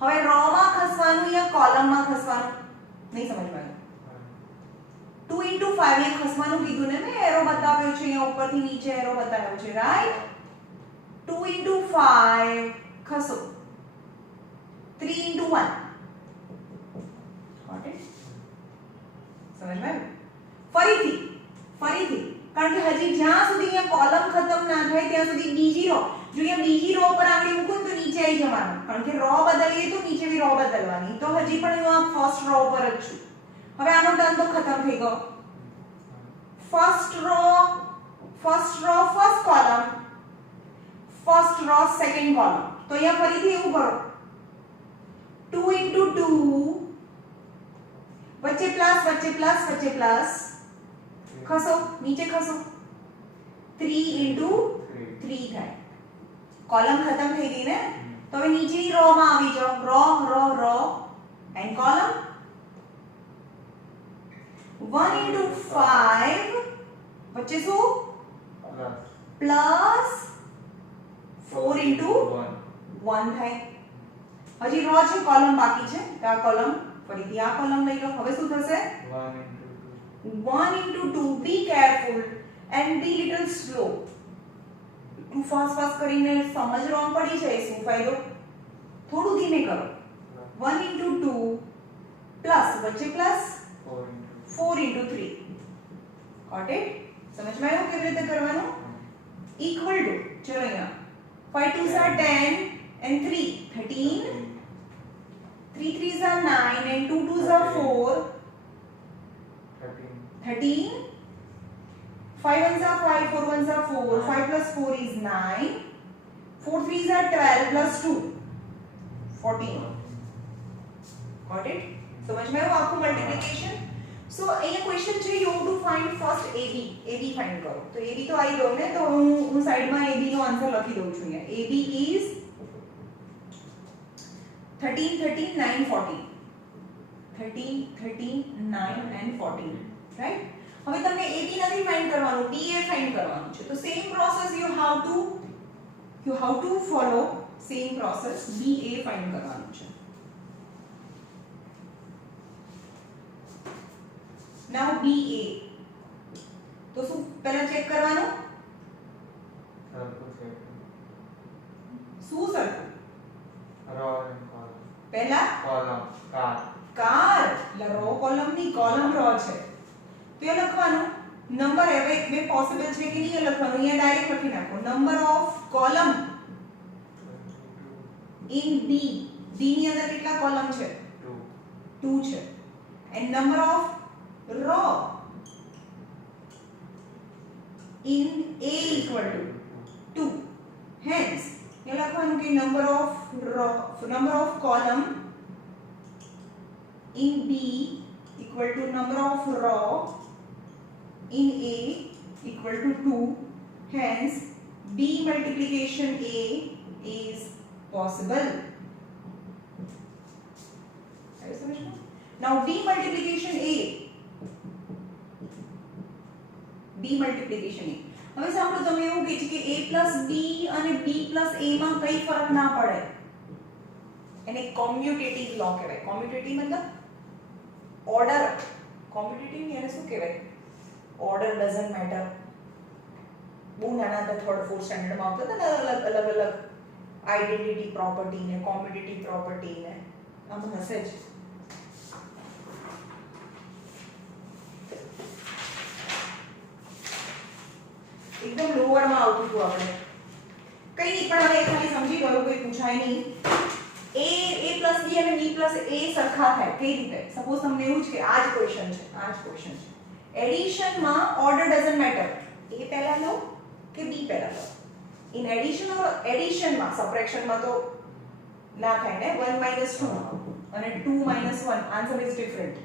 હવે રો માં ખસવાનું યા કોલમ માં ખસવાનું? નહીં સમજવાનું. 2 into 5 અહીંયા ખસવાનું કીધું ને મેં, એરો બતાવ્યો છે અહીંયા ઉપરથી નીચે એરો બતાવ્યો છે, રાઈટ? 2 into 5 ખસો. 3 into 1 ગોટ ઇટ? સમજમાં? ફરીથી કારણ કે હજી જ્યાં સુધી અહીંયા કોલમ ખતમ ના થાય ત્યાં સુધી બીજી રો, જો અહીંયા બીજી રો પર આંગળી મૂકો તો નીચે આવી જવાનું કારણ કે રો બદલીએ તો નીચે બી રો બદલવાની તો હજી પણ હું આ ફર્સ્ટ રો પર જ છું હવે આનો ટર્મ તો ખતમ થઈ ગયો first row first column first row second column તો અહીંયા ફરીથી એવું કરો 2 into 2 વચ્ચે પ્લસ ખસો નીચે ખસો 3 into 3 થાય કોલમ ખતમ થઈ ગઈ ને તો હવે નીચેની રો માં આવી જાઓ રો એન્ડ કોલમ 1 into 5 વચ્ચે શું પ્લસ 4 into 1 થાય હજી રો છે કોલમ બાકી છે તો આ કોલમ ફરીથી આ કોલમ લઈ લો હવે શું થશે 1 into 2 be careful and be little slow too fast કરીને સમજ રોંગ પડી જાય શું ફાયદો થોડું ધીમે કરો 1 into 2 પ્લસ વચ્ચે પ્લસ 4 into 3 ગોટ ઇટ સમજમાં આવ્યું કેવી રીતે કરવાનું ઇક્વલ ટુ ચલો અહીંયા 5 2s are 10 and 3 13 3 3s are 9 and 2 2s are 4 13 5 1s are 5 4 1s are 4 5 plus 4 is 9 4 3s are 12 plus 2 14 got it समझ में आया आपको मल्टीप्लिकेशन सो અહીંયા ક્વેશ્ચન છે you to find first AB find કરો તો AB તો આવી ગયો ને તો હું સાઈડમાં AB નો આન્સર લખી દઉં છું અહીંયા AB is 13 13 9 14 13 13 9 and 14 રાઈટ હવે તમને AB નથી ફાઇન્ડ કરવાનું BA ફાઇન્ડ કરવાનું છે તો same process you have to follow same process BA find કરવાનું છે નાઉ BA તો શું પહેલા ચેક કરવાનું શું સરખું રો એન્ડ કોલમ પહેલા કોલમ કાર રો કોલમ ની કોલમ રો છે તો એ લખવાનું નંબર હવે બે પોસિબલ છે કે નહીં લખવાનું અહીંયા ડાયરેક્ટ લખી નાખો number of column in B ની અંદર કેટલા કોલમ છે 2 છે and number of row in A equal to 2 hence ये લખવાનું કે number of column in B equal to number of row in A equal to 2 hence B multiplication A is possible now B multiplication A હવે સાંભળો તમે એવું કહે છે કે A + B અને B + A માં કઈ ફરક ના પડે એને કોમ્યુટેટિવ લો કહેવાય કોમ્યુટેટિવ મતલબ ઓર્ડર કોમ્યુટેટિવ ને એને શું કહેવાય ઓર્ડર ડઝન્ટ મેટર બહુ નાના હતા થર્ડ ફોર્થ સ્ટાન્ડર્ડ માં આવતા હતા ને અલગ આઇડેન્ટિટી પ્રોપર્ટી ને કોમ્યુટેટિવ પ્રોપર્ટી ને આમ હશે જ एकदम लोअर में આવતું હતું આપણે કઈ નહીં પણ હવે ખાલી સમજી ગયો કોઈ પૂછાય નહીં A + B અને B + A સરખા થાય કઈ રીતે સપોઝ તમને એવું છે કે આ જ ક્વેશ્ચન છે એડિશન માં ઓર્ડર ડઝન્ટ મેટર A પહેલા લો કે B પહેલા લો ઇન એડિશન ઓર એડિશન માં સબટ્રેક્શન માં તો ના થાય ને 1 - 2 અને 2 - 1 આન્સર ઇઝ ડિફરન્ટ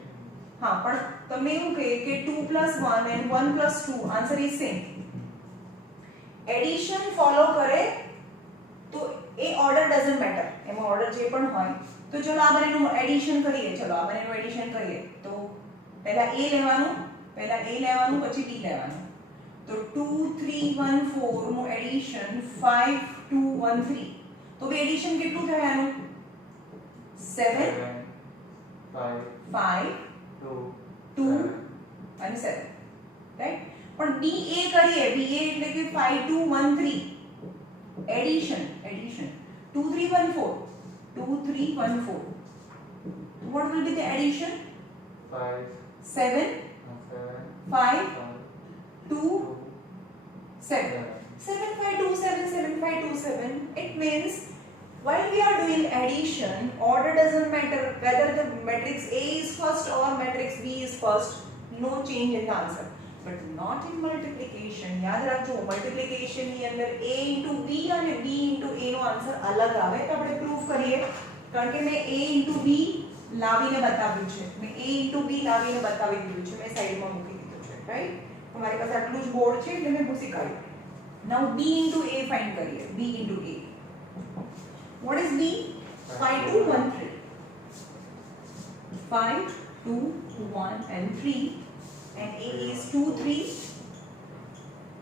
હા પણ તમે એવું કહે કે 2 + 1 and 1 + 2 answer is same addition follow કરે તો એ ઓર્ડર ડઝન્ટ મેટર એમાં ઓર્ડર જે પણ હોય તો ચલો આ બંનેનું એડિશન કરીએ તો પહેલા A લેવાનું પછી B લેવાનું તો 2 3 1 4 નું એડિશન 5 2 1 3 તો બે એડિશન કેટલું થાય આનું 7 5 2 અને 7 રાઈટ પણ BA કરીએ BA એટલે કે 5 2 1 3 એડિશન 2 3 1 4 2 3 1 4 what will be the addition 5 7 5 2 7 7 5 2 7 7 5 2 7 it means while we are doing addition, order doesn't matter whether the matrix A is first or matrix B is first, no change in the answer. But not in multiplication. याद रखो multiplication ની અંદર A into B અને B into A નો answer અલગ આવે તો આપણે પ્રૂફ કરીએ કારણ કે મેં A into B લાવીને બતાવ્યું છે મેં A into B લાવીને બતાવી દીધું છે મેં સાઈડમાં મૂકી દીધું છે રાઈટ તમારી પાસે આટલું જ બોર્ડ છે એટલે મેં ભૂસી કાઢ્યું. Now B into A find કરીએ. B into A. What is B? 5 2 1 3. 5 2 1 and 3 and A is 2 3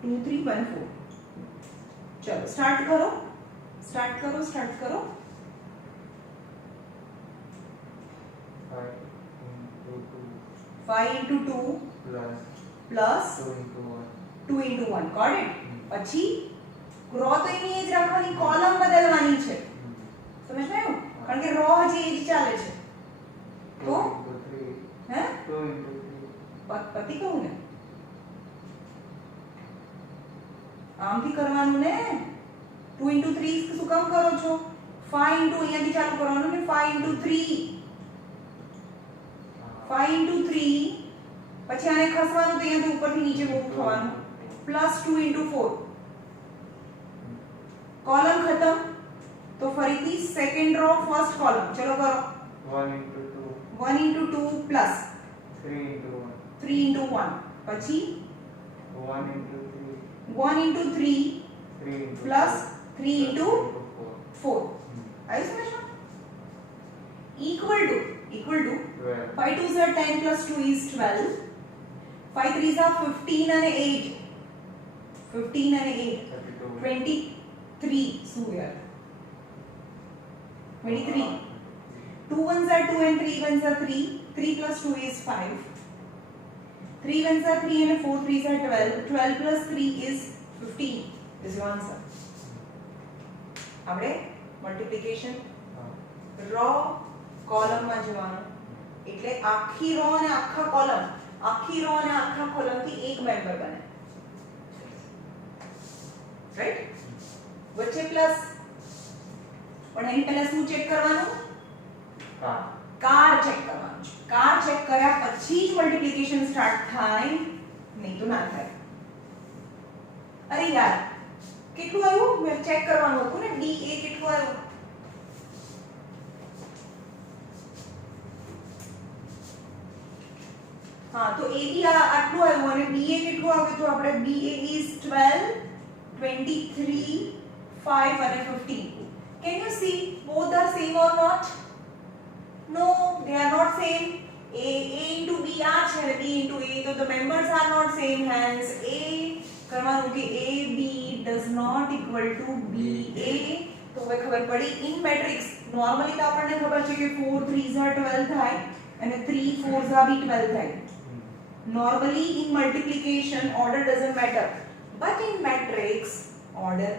2 3 1 4. चलो स्टार्ट करो 5 into 2 plus 2 into 1 got it. પછી રો તો એની જ રાખવાની કોલમ બદલવાની છે સમજ માં આવ્યું કારણ કે રો હજી એ જ ચાલે છે તો હે પતિ કહું ને આમથી કરવાનું ને 2 into 3 શું કામ કરો છો 5 into અહીંયાથી ચાલુ કરવાનું ને 5 into 3 5 into 3 પછી આને ખસવાનું તો અહીંયાથી ઉપરથી નીચે મૂવ થવાનું પ્લસ 2 into 4 कॉलम खत्म तो फरीथी सेकंड रो फर्स्ट कॉलम चलो करो 1 into 2 प्लस 3 into 1 પછી 1 into 3 प्लस 3 into 4 आई समझ में इक्वल टू 5 2s are 10 plus 2 is 12 5 3s are 15 and 8 23 so here 23 2 ones are 2 and 3 ones are 3 3 plus 2 is 5 3 ones are 3 and 4 3s are 12 12 plus 3 is 15 is your answer આપણે મલ્ટીપ્લિકેશન રો કોલમ માં જવાનું એટલે આખી રો અને આખા કોલમ થી એક મેમ્બર બને રાઈટ વચ્ચે પ્લસ પણ એની પહેલા શું ચેક કરવાનું કાર ચેક કરવાનું છે કાર ચેક કર્યા પછી જ મલ્ટીપ્લિકેશન સ્ટાર્ટ થાય નહીં તો ના થાય અરે યાર કેટલું આવ્યું મેં ચેક કરવાનું હતું ને ડી એ કેટલું આવ્યું હા તો એ બી આટલું આવ્યું અને બી એ કેટલું આવ્યું તો આપણે બી એ ઇઝ 12 23 5 and 15. Can you see both are same or not? No, they are not same. A into B are है B into A, so the members are not same. Hence A करवानो कि A B does not equal to B A. तो वह खबर पड़ी in matrix. Normally तो अपन ने खबर है कि 4 3s are 12 Thai and 3 4s are भी 12 Thai. Normally in multiplication order doesn't matter, but in matrix order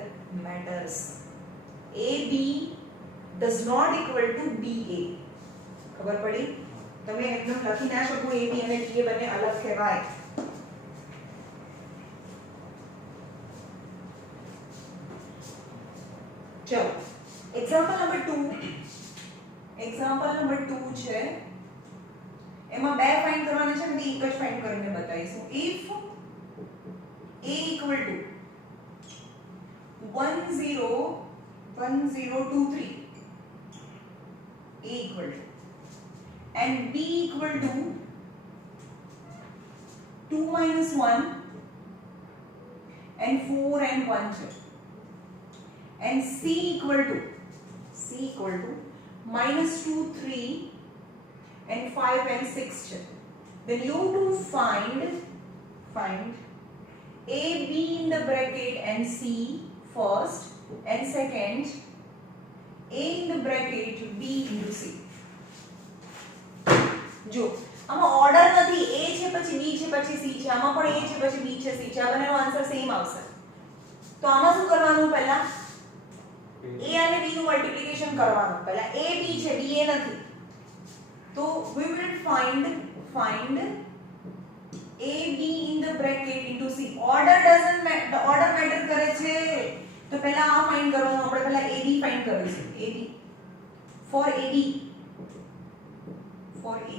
matters. AB does not equal to BA. खबर पड़ी તમે એકદમ લખી ના શકો AB અને BA બંને અલગ કહેવાય ચલો એક્ઝામ્પલ નંબર 2 છે એમાં બે ફાઇન્ડ કરવાના છે ને એક જ ફાઇન્ડ કરીને બતાવીશું if A equal to 1023 A equal to and B equal to 2 minus 1 and 4 and 1 છે and C equal to minus 2 3 and 5 and 6 છે then you have to find A B in the bracket and C first and second A in the bracket B into C. જો આમાં ઓર્ડર નથી A છે પછી B છે પછી C છે આમાં પણ A છે પછી B છે C છે આ બંનેનો આન્સર સેમ આવશે તો આમાં શું કરવાનું પહેલા A અને B નું મલ્ટીપ્લિકેશન કરવાનું પહેલા A B છે B A નથી તો we will find A B in the bracket into C. Order doesn't matter, order matter કરે છે તો પહેલા આ ફાઇન્ડ કરવાનું, આપણે પહેલા AB ફાઇન્ડ કરીશું. AB for AB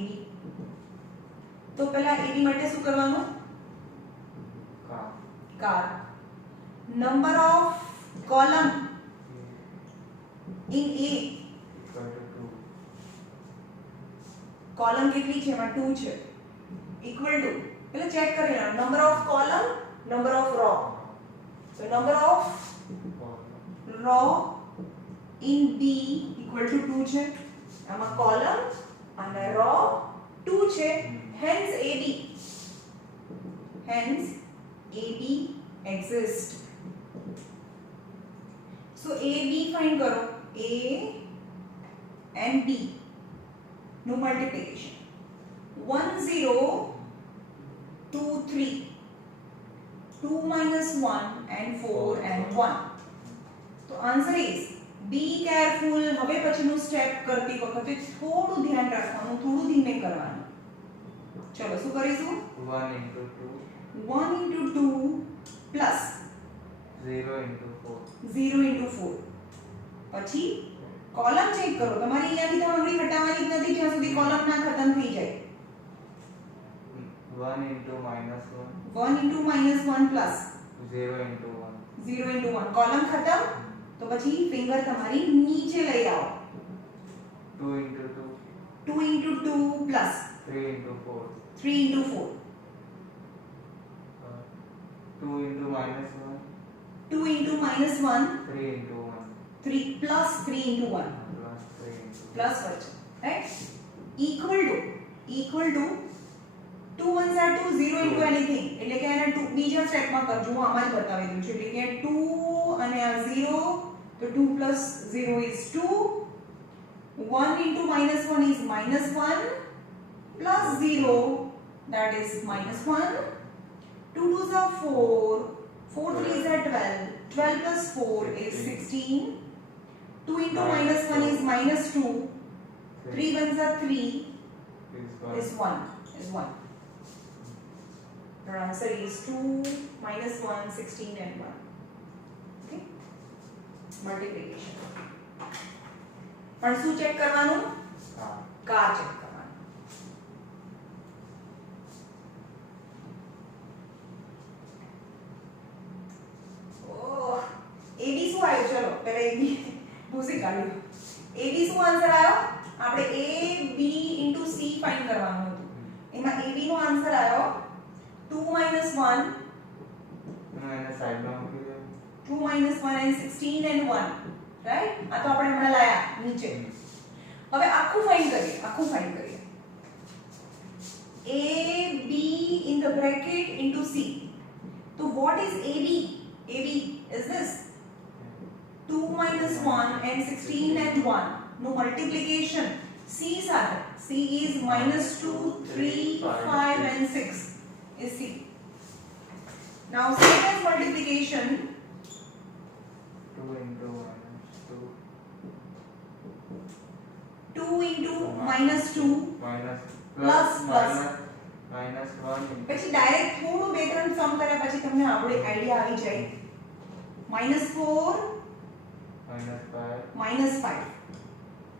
તો પહેલા AB માટે શું કરવાનું? Car. Number of column in A column કેટલી છે? એમાં 2 છે. ઇક્વલ ટુ એટલે ચેક કરી લેવાનું number of column, number of row. So number of row in B equal to 2 છે. આમાં કોલમ અને રો 2 છે. hence AB exist. so AB find करो, A and B no multiplication. 1 0 2 3 2 minus 1 and 4 and 1. तो आंसर इज बी केयरफुल. હવે પછીનું સ્ટેપ કરતી વખતે થોડું ધ્યાન રાખવાનું, થોડું ધીમે કરવાનું. ચલો શું કરીશું? 1 into 2 1 into 2 plus 0 into 4 0 into 4. પછી કોલમ ચેક કરો. તમારી અહીંયાથી તો આંગળી હટાવવાની જ નથી જ્યાં સુધી કોલમ ના ખતમ થઈ જાય. 1 into minus 1 1 into minus 1 plus 0 into 1 0 into 1. કોલમ ખતમ. તો પછી ફિંગર તમારી નીચે લઈ આવો. 2 into 2 2 into 2 plus 3 into 4 3 into 4. 2 into minus 1 2 into minus 1 3 into 1 3 plus 3 into 1 plus 3 into plus 1, right? equal to 2 ones are 2 0 into anything. એટલે કે આને 2 બીજા સ્ટેપમાં કરજો. હું આમાં જ બતાવી દઉં છું. એટલે કે 2 અને આ 0 તો 2 plus 0 is 2. 1 into minus 1 is minus 1 plus 0, that is minus 1. 2 2s are 4, 4 3s are 12, 12 plus 4 is 16. 2 into minus 1 is minus 2, 3 ones are 3, is 1. Our answer is 2 minus 1, 16 and 1. Okay? Multiplication. પણ શું ચેક કરવાનું? કાર ચેક કરવાનું. ઓહ, AB શું આવ્યું? ચલો પહેલા AB ભૂસી કાઢ્યું. AB શું આન્સર આવ્યો? આપણે A B into C find કરવાનું હતું. એમાં AB નો આન્સર આવ્યો 2 minus 1 मैंने साइड में મૂકી દે 2 minus 1 and 16 and 1, રાઈટ? આ તો આપણે હમણાં લાયા નીચે. હવે આખું ફાઇન્ડ કરીએ. A B in the bracket into C. So what is AB? AB is this 2 minus 1 and 16 and 1. No multiplication. C સાથે. C is minus 2, 3, 5 and 6 is C. Now second multiplication. 2 into minus 2 2 into minus 2 minus plus minus 1 into પછી ડાયરેક્ટ થોડું બે ત્રણ સમ કર્યા પછી તમને આપણે આઈડિયા આવી જાય. minus 4 minus 5,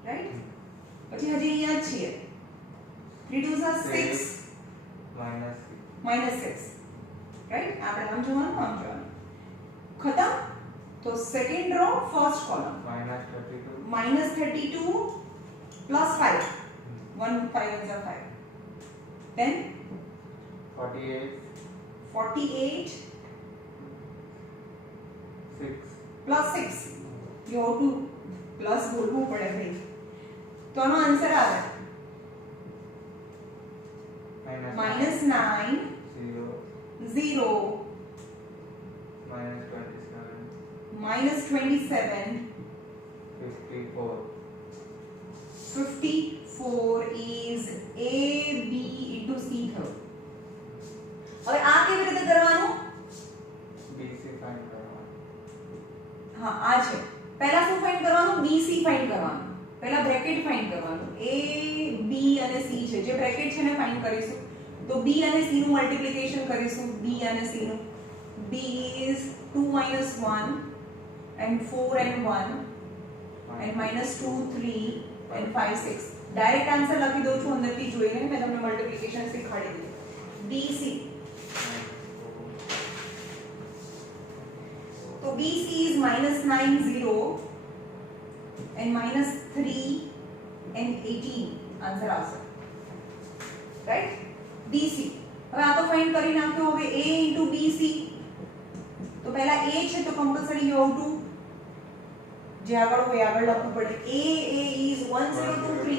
right? પછી હજી અહીંયા જ છીએ. 3 2s are 6 minus 6, right? આપણે આમ જોવાનું. ખતમ. તો second row first column minus 32 plus 5. 1 5 is 5. Then 48 6 plus 6. You have to plus બોલવું પડે ભાઈ. તો આનો આન્સર આવે minus 9 0 minus 27 54 is A B into C થયું. હવે આ કેવી રીતે કરવાનું? BC ફાઇન્ડ કરવાનું. હા આ છે. પહેલા શું ફાઇન્ડ કરવાનું? BC ફાઇન્ડ કરવાનું. પહેલા બ્રેકેટ ફાઇન્ડ કરવાનું. A B અને C છે. જે બ્રેકેટ છે ને ફાઇન્ડ કરીશું. તો B અને C નું મલ્ટીપ્લિકેશન કરીશું. B અને C નું. B is 2 minus 1 and 4 and 1 and minus 2 3 and 5 6 डायरेक्ट आंसर લખી દઉં છું અંદરથી જોઈને મેં તમને મલ્ટીપ્લિકેશન શીખવાડી દીધું BC तो BC is minus 9 0 and minus 3 and 18 आंसर આવશે राइट BC હવે આ તો ફાઇન્ડ કરી નાખ્યો હવે A into BC तो पहला A છે તો कंपल्सरी यू हैव टू જે આગળ હોય આગળ લખવું પડે A is 1023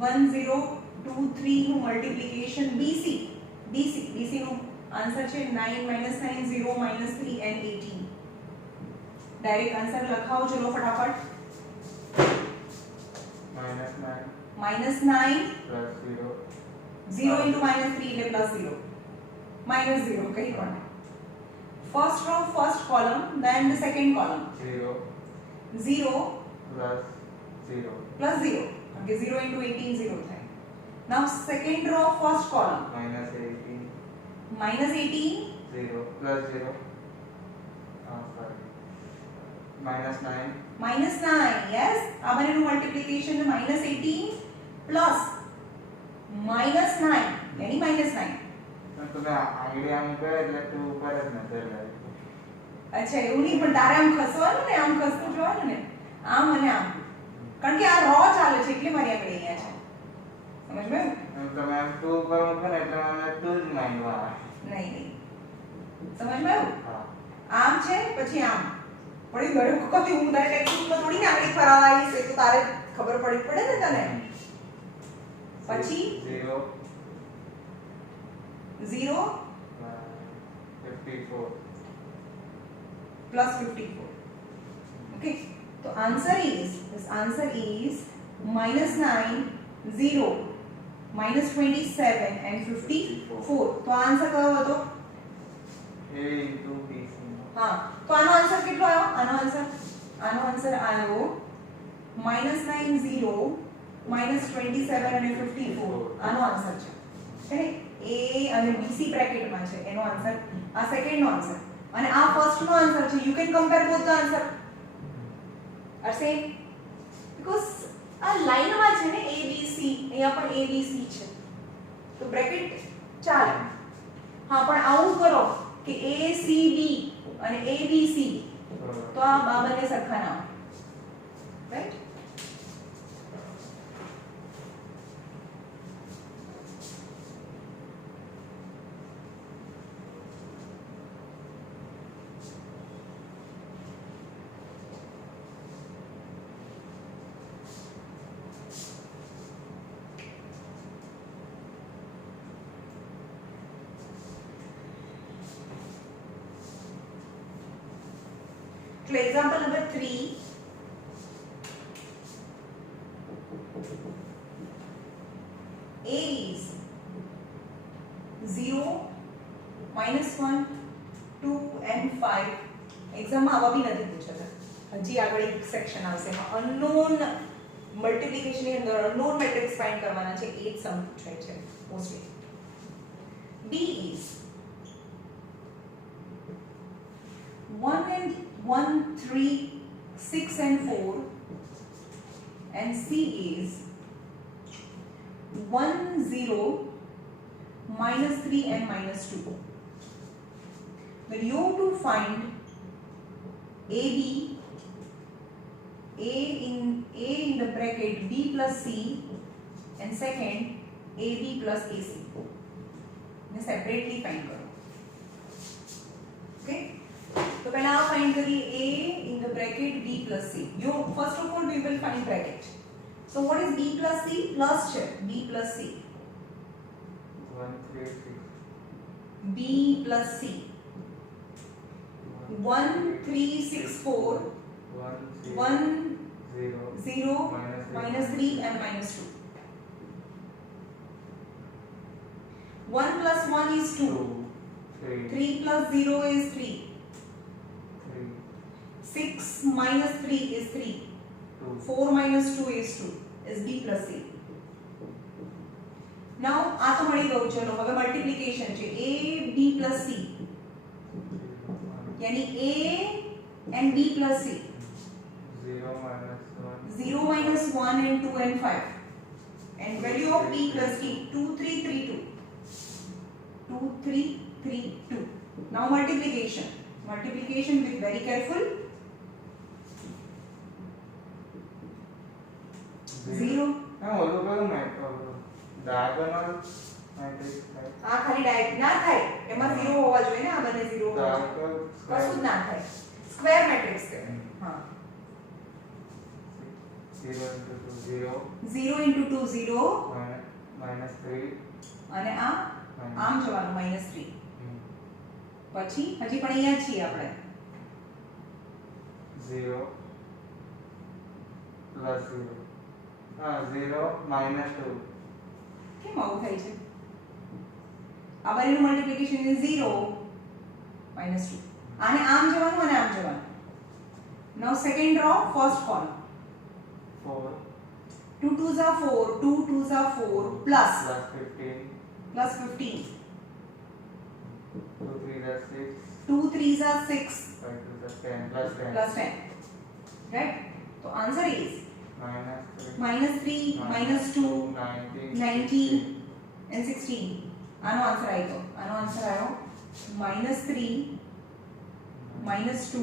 1023 નું મલ્ટીપ્લિકેશન BC નું આન્સર છે 9 -9 0 -3 and 18 डायरेक्ट आंसर લખાવો ચલો ફટાફટ -9 plus 0 0 into -3 એટલે +0 -0 કઈ પણ first row first column then the second column 0 plus 0 plus 0 okay 0 into 18 0 થાય now second row first column -18 -18 0 plus 0 sorry -9 yes આ બંનેનું મલ્ટીપ્લિકેશન -18 plus -9 यानी -9 તમે આંગળી આમ કરે એટલે 2 ઉપર જ નજર લાગે અચ્છા એવું નહીં પણ તારે આમ ખસવાનું ને આમ ખસતું જોવાનું ને આમ અને આમ કારણ કે આ રો ચાલે છે એટલે મારી આંગળી અહીંયા છે સમજ ગયું તમે આમ 2 ઉપર મૂકો ને એટલે મને 2 જ માઇન્ડમાં આવે નહીં સમજ ગયું હા આમ છે પછી આમ પડી ગયો કોતી હું તારે ટેક્સ્ટબુકમાં થોડી ને આંગળી ફરાવા આવી છે તો તારે ખબર પડી પડે ને તને પછી 0 0 54 plus 54 okay so answer is this answer is -9 0 -27 and 54 તો આન્સર કયો હતો A into BC હા તો આનો આન્સર કેટલો આવ્યો આનો આન્સર આવ્યો -9 0 -27 અને 54 આનો આન્સર છે એ અને BC બ્રેકેટમાં છે એનો આન્સર આ સેકન્ડ નો આન્સર અને આ ફર્સ્ટ નો આન્સર છે you can compare both the answer are same because આ લાઈનમાં છે ને ABC અહીંયા પણ ABC છે તો બ્રેકેટ ચાલે હા પણ આવું કરો કે ACB અને ABC તો આ બંને સરખા ના right So example number 3 A is 0 -1 2 and 5 એક્ઝામ માં આવા બી નથી પૂછાતા હજી આગળ એક સેક્શન આવશે એમાં અનનોન મલ્ટીપ્લિકેશન ની અંદર અનનોન મેટ્રિક્સ ફાઇન્ડ કરવાના છે 8 સમ પૂછાય છે મોસ્ટલી B is 1 and 1 3 6 and 4 and C is 1 0 -3 and -2 then you have to find AB A in the bracket B plus C and second AB plus AC ने separately find करो okay तो पहला आप फाइंड करिए A in the bracket B plus C. You first of all we will find bracket. So what is B plus C? Plus है B plus C. 1 3 6 B plus C. 1 3 6 4 1 0 -3 and -2. 1 plus 1 is 2. 3 plus 0 is 3. 6 minus 3 is 3. 4 minus 2 is 2. Is B plus C. Now આ તો મળી ગયું ચલો હવે મલ્ટીપ્લિકેશન છે A B plus C यानी A and b plus c. 0 minus 1. 0 minus 1 and 2 and 5. And value of p plus t 2 3 3 2. 2 3 3 2. Now multiplication. Multiplication with very careful. 0. हाँ वो लोग मैं diagonal matrix है. આ ખાલી ડાયરેક્ટ ના થાય એમાં 0 હોવા જોઈએ ને આ બંને 0 હોવા જોઈએ Diagonal કશું જ ના થાય સ્ક્વેર મેટ્રિક્સ કહેવાય હા 0 into 2 0 0 into 2 0 minus 3 અને આ આમ જવાનું -3 પછી હજી પણ અહીંયા છીએ આપણે 0 plus 0 हाँ 0 minus 2 કેમ આવું થાય છે આ બંનેનું મલ્ટીપ્લિકેશન ઇઝ 0 -2 આને આમ જવાનું અને આમ જવાનું now second row first column 4 2 2s are 4 2 2s are 4 plus plus 15 15 2 3s are 6 2 3s are 6 5 2s are 10 plus 10 plus 10 right so answer is minus 3 minus 2 19 19 and 16 આનો આન્સર આવ્યો -3 -2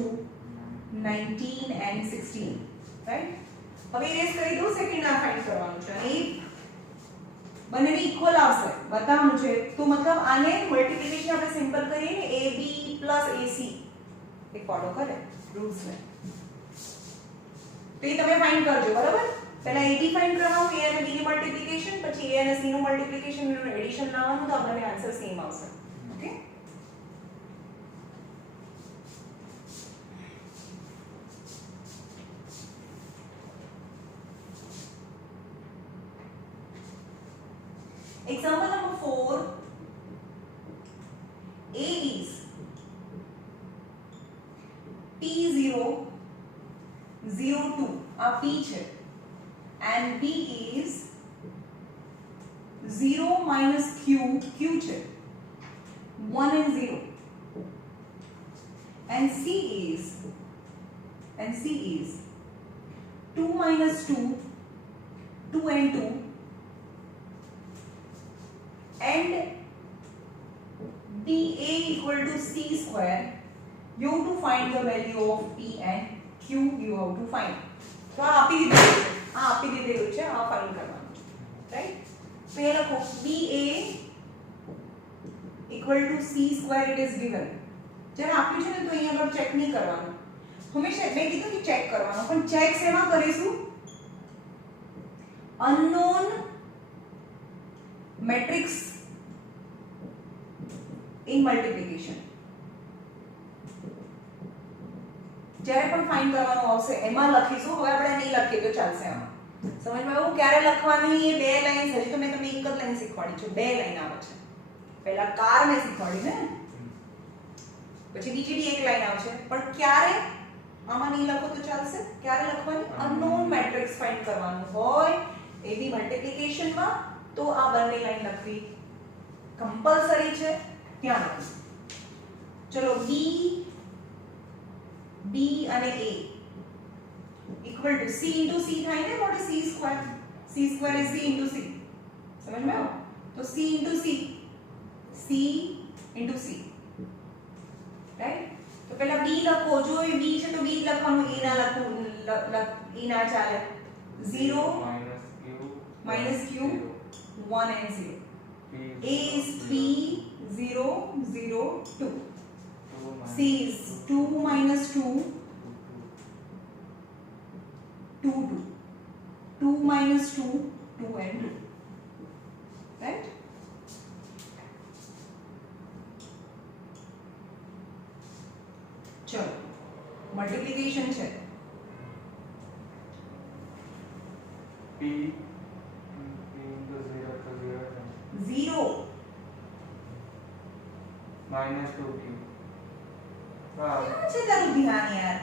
19 and 16 right હવે રેસ કરી દો સેકન્ડ આ ફાઇન્ડ કરવાનું છે અને બંનેને ઇક્વલ આવશે બતાવવાનું છે તો મતલબ આને મલ્ટીપ્લિકેશન આપણે સિમ્પલ કરીએ ને ab ac એ ફોલો કરે રૂલ્સ ને તો એ તમે ફાઇન્ડ કરજો બરાબર પહેલા ab ફાઇન્ડ કરવાનું a અને b ની મલ્ટીપ્લિકેશન પછી a અને c નું મલ્ટીપ્લિકેશન નું એડિશન લાવવાનું તો આપણને આન્સર સેમ આવશે okay Example number 4. A is P0 02 આ P છે and B is 0 minus Q છે 1 and 0 and C is 2 minus 2 2 and 2 and DA equal to C square. You have to find the value of P and Q. You have to find. So आपी दीधेलू છે આ ફાઇન્ડ કરવાનું છે રાઈટ તો એ લખો BA equal to C square it is given. જ્યારે આપ્યું છે ને તો અહીંયા આગળ ચેક નહીં કરવાનું હંમેશા મેં કીધું કે ચેક કરવાનું પણ ચેક શેમાં કરીશું unknown matrix in multiplication જ્યારે પણ ફાઇન્ડ કરવાનું આવશે એમાં લખીશું હવે આપણે નહીં લખીએ તો ચાલશે આમાં સમજમાં આવ્યું ક્યારે લખવાની એ બે લાઈન હજી તો મેં તમને એક જ લાઈન શીખવાડી છે બે લાઈન આવે છે પહેલા કાર મેં શીખવાડી ને પછી બીજી બી એક લાઈન આવશે પણ ક્યારે આમાં નહીં લખો તો ચાલશે ક્યારે લખવાની અનનોન મેટ્રિક્સ ફાઇન્ડ કરવાનું હોય એવી મલ્ટીપ્લિકેશનમાં તો આ બંને લાઈન લખવી કંપલસરી છે ત્યાં લખો ચલો b અને a equal to c into c થાય ને what is c square is c into c સમજ में आओ तो c into c રાઈટ તો પહેલા b લખો જો એ b છે તો b લખવાનું a ના લખવું e ના ચાલે 0 minus q 1 and 0 a is p 0 0 2 c is 2 minus 2 2 2 2 minus 2 2 and 2 right चलो मल्टीप्लिकेशन છે p into 0 to 0 0 minus 2q क्या છે તારું ધ્યાન યાર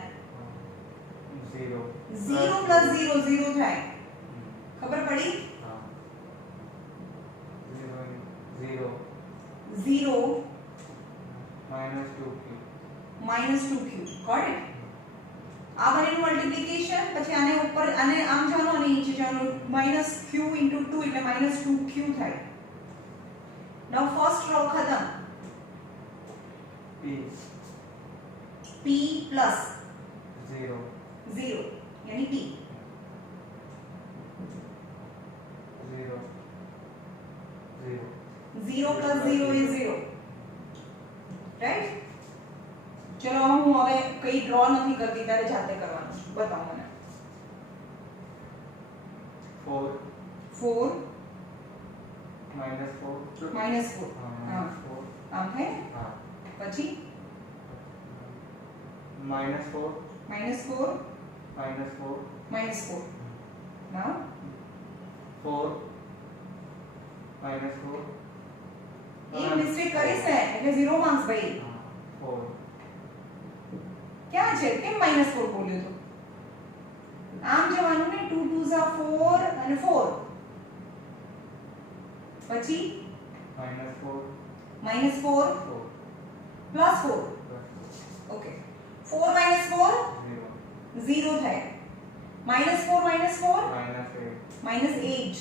0 0 plus 0 0 થાય ખબર પડી હા 0 0 minus 2q minus 2q got it આ બંનેનું મલ્ટીપ્લિકેશન પછી આને ઉપર આને આમ જવાનું અને નીચે જવાનું -q * 2 એટલે -2q થાય. નાઉ ફર્સ્ટ રો ખતમ. p plus 0 यानी p 0 0 plus 0 is 0, right? चलो હું હવે કઈ ડ્રો નથી કરતી તારે જાતે કરવાનું છે. બતાવો મને. 4 4 -4 -4 हाँ, આમ થાય ને? हाँ પછી -4 -4 -4 now 4 -4 એક મિસ્ટેક કરીશ ને એટલે 0 માર્ક્સ ભાઈ. 4 ક્યાં છે? કેમ -4 બોલ્યો તો? આમ જવાનું ને 2 2s are 4 અને 4 પછી -4 -4 plus 4 ઓકે 4 - 4 0 થાય. -4 -4 -8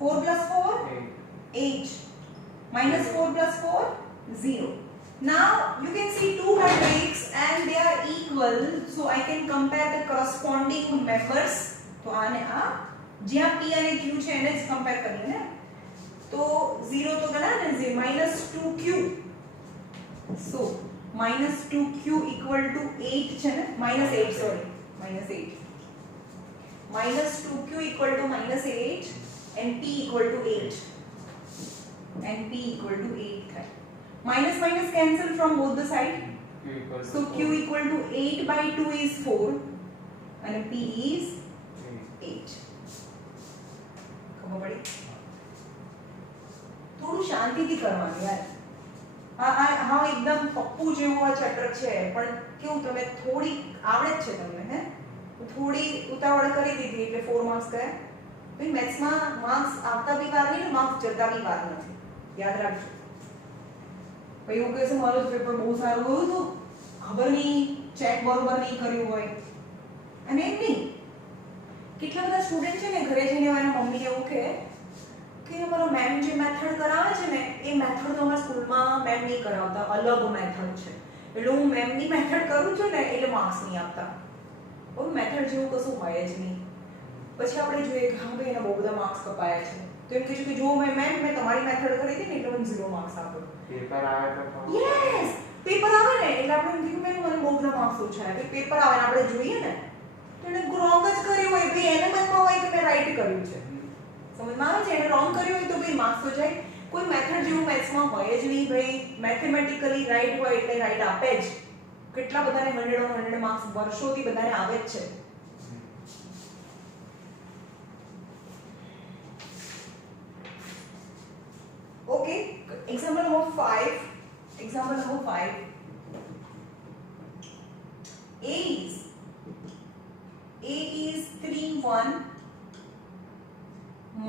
4 plus 4 8 -4 plus 4 0. Now you can see two matrices and they are equal, so I can compare the corresponding members. तो आने आ જ્યાં p અને q છે એને જ કંપેર કરીએ ને. તો 0 તો ગણા ને -2q, so -2q equal to 8 છે ને -8 sorry -8 -2q equal to -8 and p equal to 8 and p equal to 8 થાય. Minus minus cancel from both the side, so q equal to 8 by 2 is 4 and p is 8. ખબર પડી? થોડું શાંતિથી કરવાનું યાર. હા એકદમ પપ્પુ જેવું આ ચેપ્ટર છે પણ કેવું તમે થોડી આવડે જ છે તમને હે થોડી ઉતાવળ કરી દીધી એટલે 4 માર્ક્સ ગયા. ભાઈ મેથ્સમાં માર્ક્સ આવતા બી વાર નહીં ને માર્ક્સ જતા બી વાર નથી, યાદ રાખજો. ભાઈ એવું કહે છે મારું પેપર બહુ સારું ગયું હતું, ખબર નહીં ચેક બરોબર નહીં કર્યું હોય. અને એમ નહીં, કેટલા બધા સ્ટુડન્ટ છે ને ઘરે જઈને એના મમ્મીને એવું કહે કે અમારો મેમ જે મેથડ કરાવે છે ને એ મેથડ તો અમારા સ્કૂલમાં મેમ નહીં કરાવતા, અલગ મેથડ છે એટલે હું મેમની મેથડ કરું છું ને એટલે માર્ક્સ નહીં આપતા. કોઈ મેથડ જેવું કશું હોય જ નહીં. પછી આપણે જોઈએ કે હા ભાઈ એના બહુ બધા માર્ક્સ કપાયા છે તો એમ કહીશું કે જો મેં તમારી મેથડ કરી હતી ને એટલે મને 0 માર્ક્સ આપો. પેપર આવે તો યસ પેપર આવે ને એટલે આપણે એમ કહીએ મેમ મને બહુ બધા માર્ક્સ ઓછા આવ્યા. પેપર આવે ને આપણે જોઈએ ને તો એને રોંગ જ કર્યું હોય ભાઈ, એને મનમાં હોય કે મેં રાઈટ કર્યું છે. સમજમાં આવે છે? એને રોંગ કર્યું હોય તો ભાઈ માર્ક્સ તો જાય. કોઈ મેથડ જેવું મેથ્સમાં હોય જ નહીં ભાઈ. મેથેમેટિકલી રાઈટ હોય એટલે રાઈટ આપે જ. કેટલા બધાને 100 on 100 માર્ક્સ વર્ષોથી બધાને આવે જ છે. Okay, example number 5. Example number 5. A is 3 1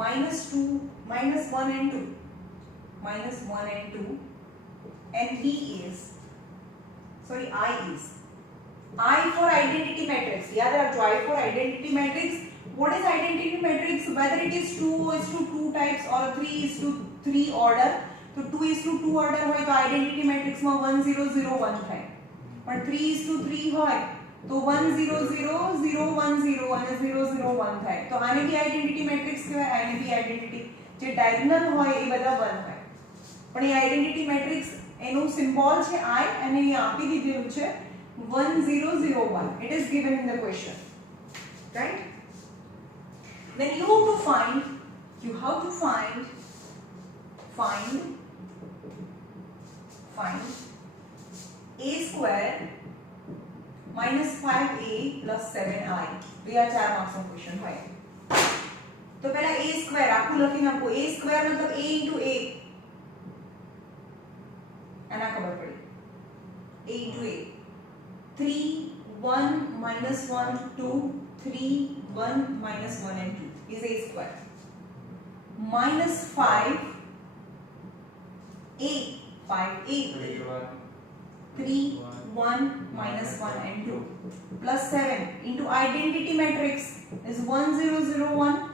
minus 2 minus 1 and 2 minus 1 and 2 and B is sorry I is I for identity matrix. याद रखो I for identity matrix. What is identity matrix? Whether it is 2 is to 2 types or 3 is to 3 order. तो 2 is to 2 order હોય તો identity matrix માં 1 0 0 1 થાય. પણ 3 is to 3 હોય તો 1 0 0 0 1 0 અને 0 0 1 થાય. તો આને બી identity matrix કહેવાય. આને બી identity જે diagonal હોય એ બધા 1 હોય. પણ એ identity matrix એનું સિમ્બોલ છે I અને એ આપી દીધેલું છે 1 0 0 1. It is given in the question, right? Then you have to find a square minus 5a plus 7i. ये 4 मार्क्स का क्वेश्चन है. तो पहला a square आपको लखी नाखो. a square मतलब a into a एना खबर पड़ी. a into a 3 1 minus 1 2 3 1 minus 1 and 2 is a square minus 5 a 5 a 3 1 3 1 minus 1 and 2 plus 7 into identity matrix is 1 0 0 1.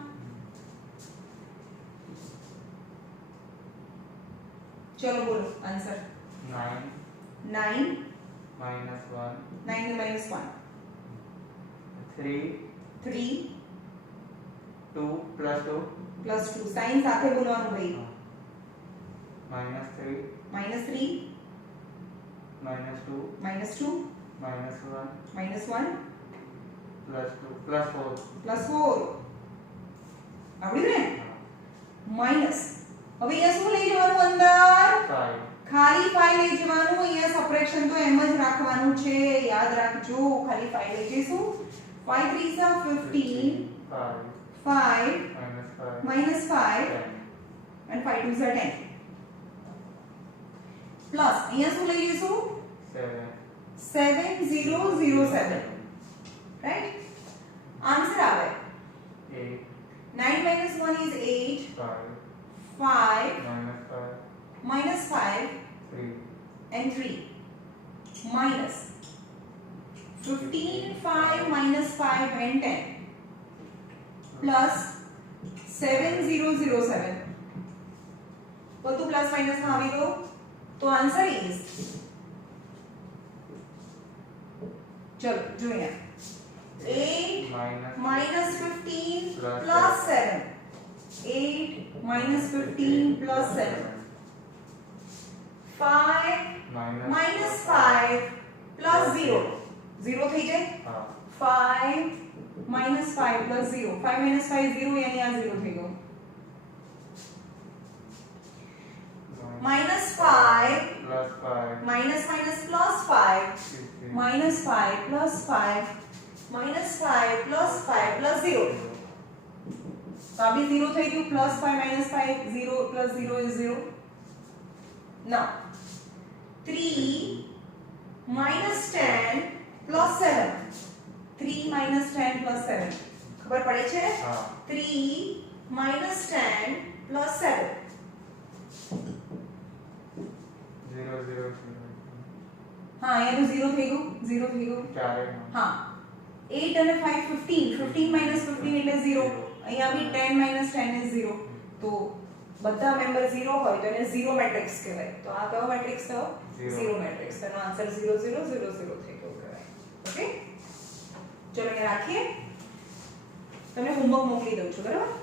चलो बोलो आंसर 9 9 minus 1 9 minus 1 3 3 2 plus 2 plus 2 साइन સાથે બોલવાનું ભાઈ minus 3 minus 3 minus 2 minus 2 minus 1 minus 1 plus 2 plus 4 plus 4 આવડ્યું ને માઈનસ હવે અહીંયા શું લઈ જવાનું અંદર 5 ખાલી 5 લઈ જવાનું અહીંયા સબટ્રેક્શન તો એમ જ રાખવાનું છે યાદ રાખજો ખાલી 5 લઈ જઈશું 5 3s are 15 5 minus 5 and 5 2s are 10 plus અહીંયા શું લઈ જઈશું 7007 right answer આવે 8 9 minus 1 is 8 5 minus 5 3 and 3 minus 15 5 minus 5 and 10 plus 7007 બધું પ્લસ માઇનસ માં આવી ગયું તો આન્સર ઇઝ ચલો જોઈએ 8 minus 15 plus 7 8 minus 15 plus 7 5 minus 5 plus 0 0 થઈ જાય 5 minus 5 plus 0 5 minus 5 0 यानी आ 0 થઈ ગયો minus 5 minus minus plus 5 minus 5 plus 5 minus 5 plus 5 plus 0 तो अभी 0 થઈ ગયું plus 5 minus 5 0 plus 0 is 0 now 3 minus 10 plus 7 3 minus 10 plus 7 ખબર પડે છે 3 minus 10 plus 7 0 0 હા અહીંયા તો 0 થઈ ગયું 0 થઈ ગયું હા 8 અને 5 15 15 minus 15 એટલે 0 અહીંયા બી 10 minus 10 is 0 તો બધા મેમ્બર 0 હોય તો એને 0 મેટ્રિક્સ કહેવાય તો આ કયો મેટ્રિક્સ થયો 0 મેટ્રિક્સ તેનો આન્સર 0 0 0 0 થઈ ગયો કહેવાય ઓકે ચલો અહીંયા રાખીએ તમને હોમવર્ક મોકલી દઉં છું બરાબર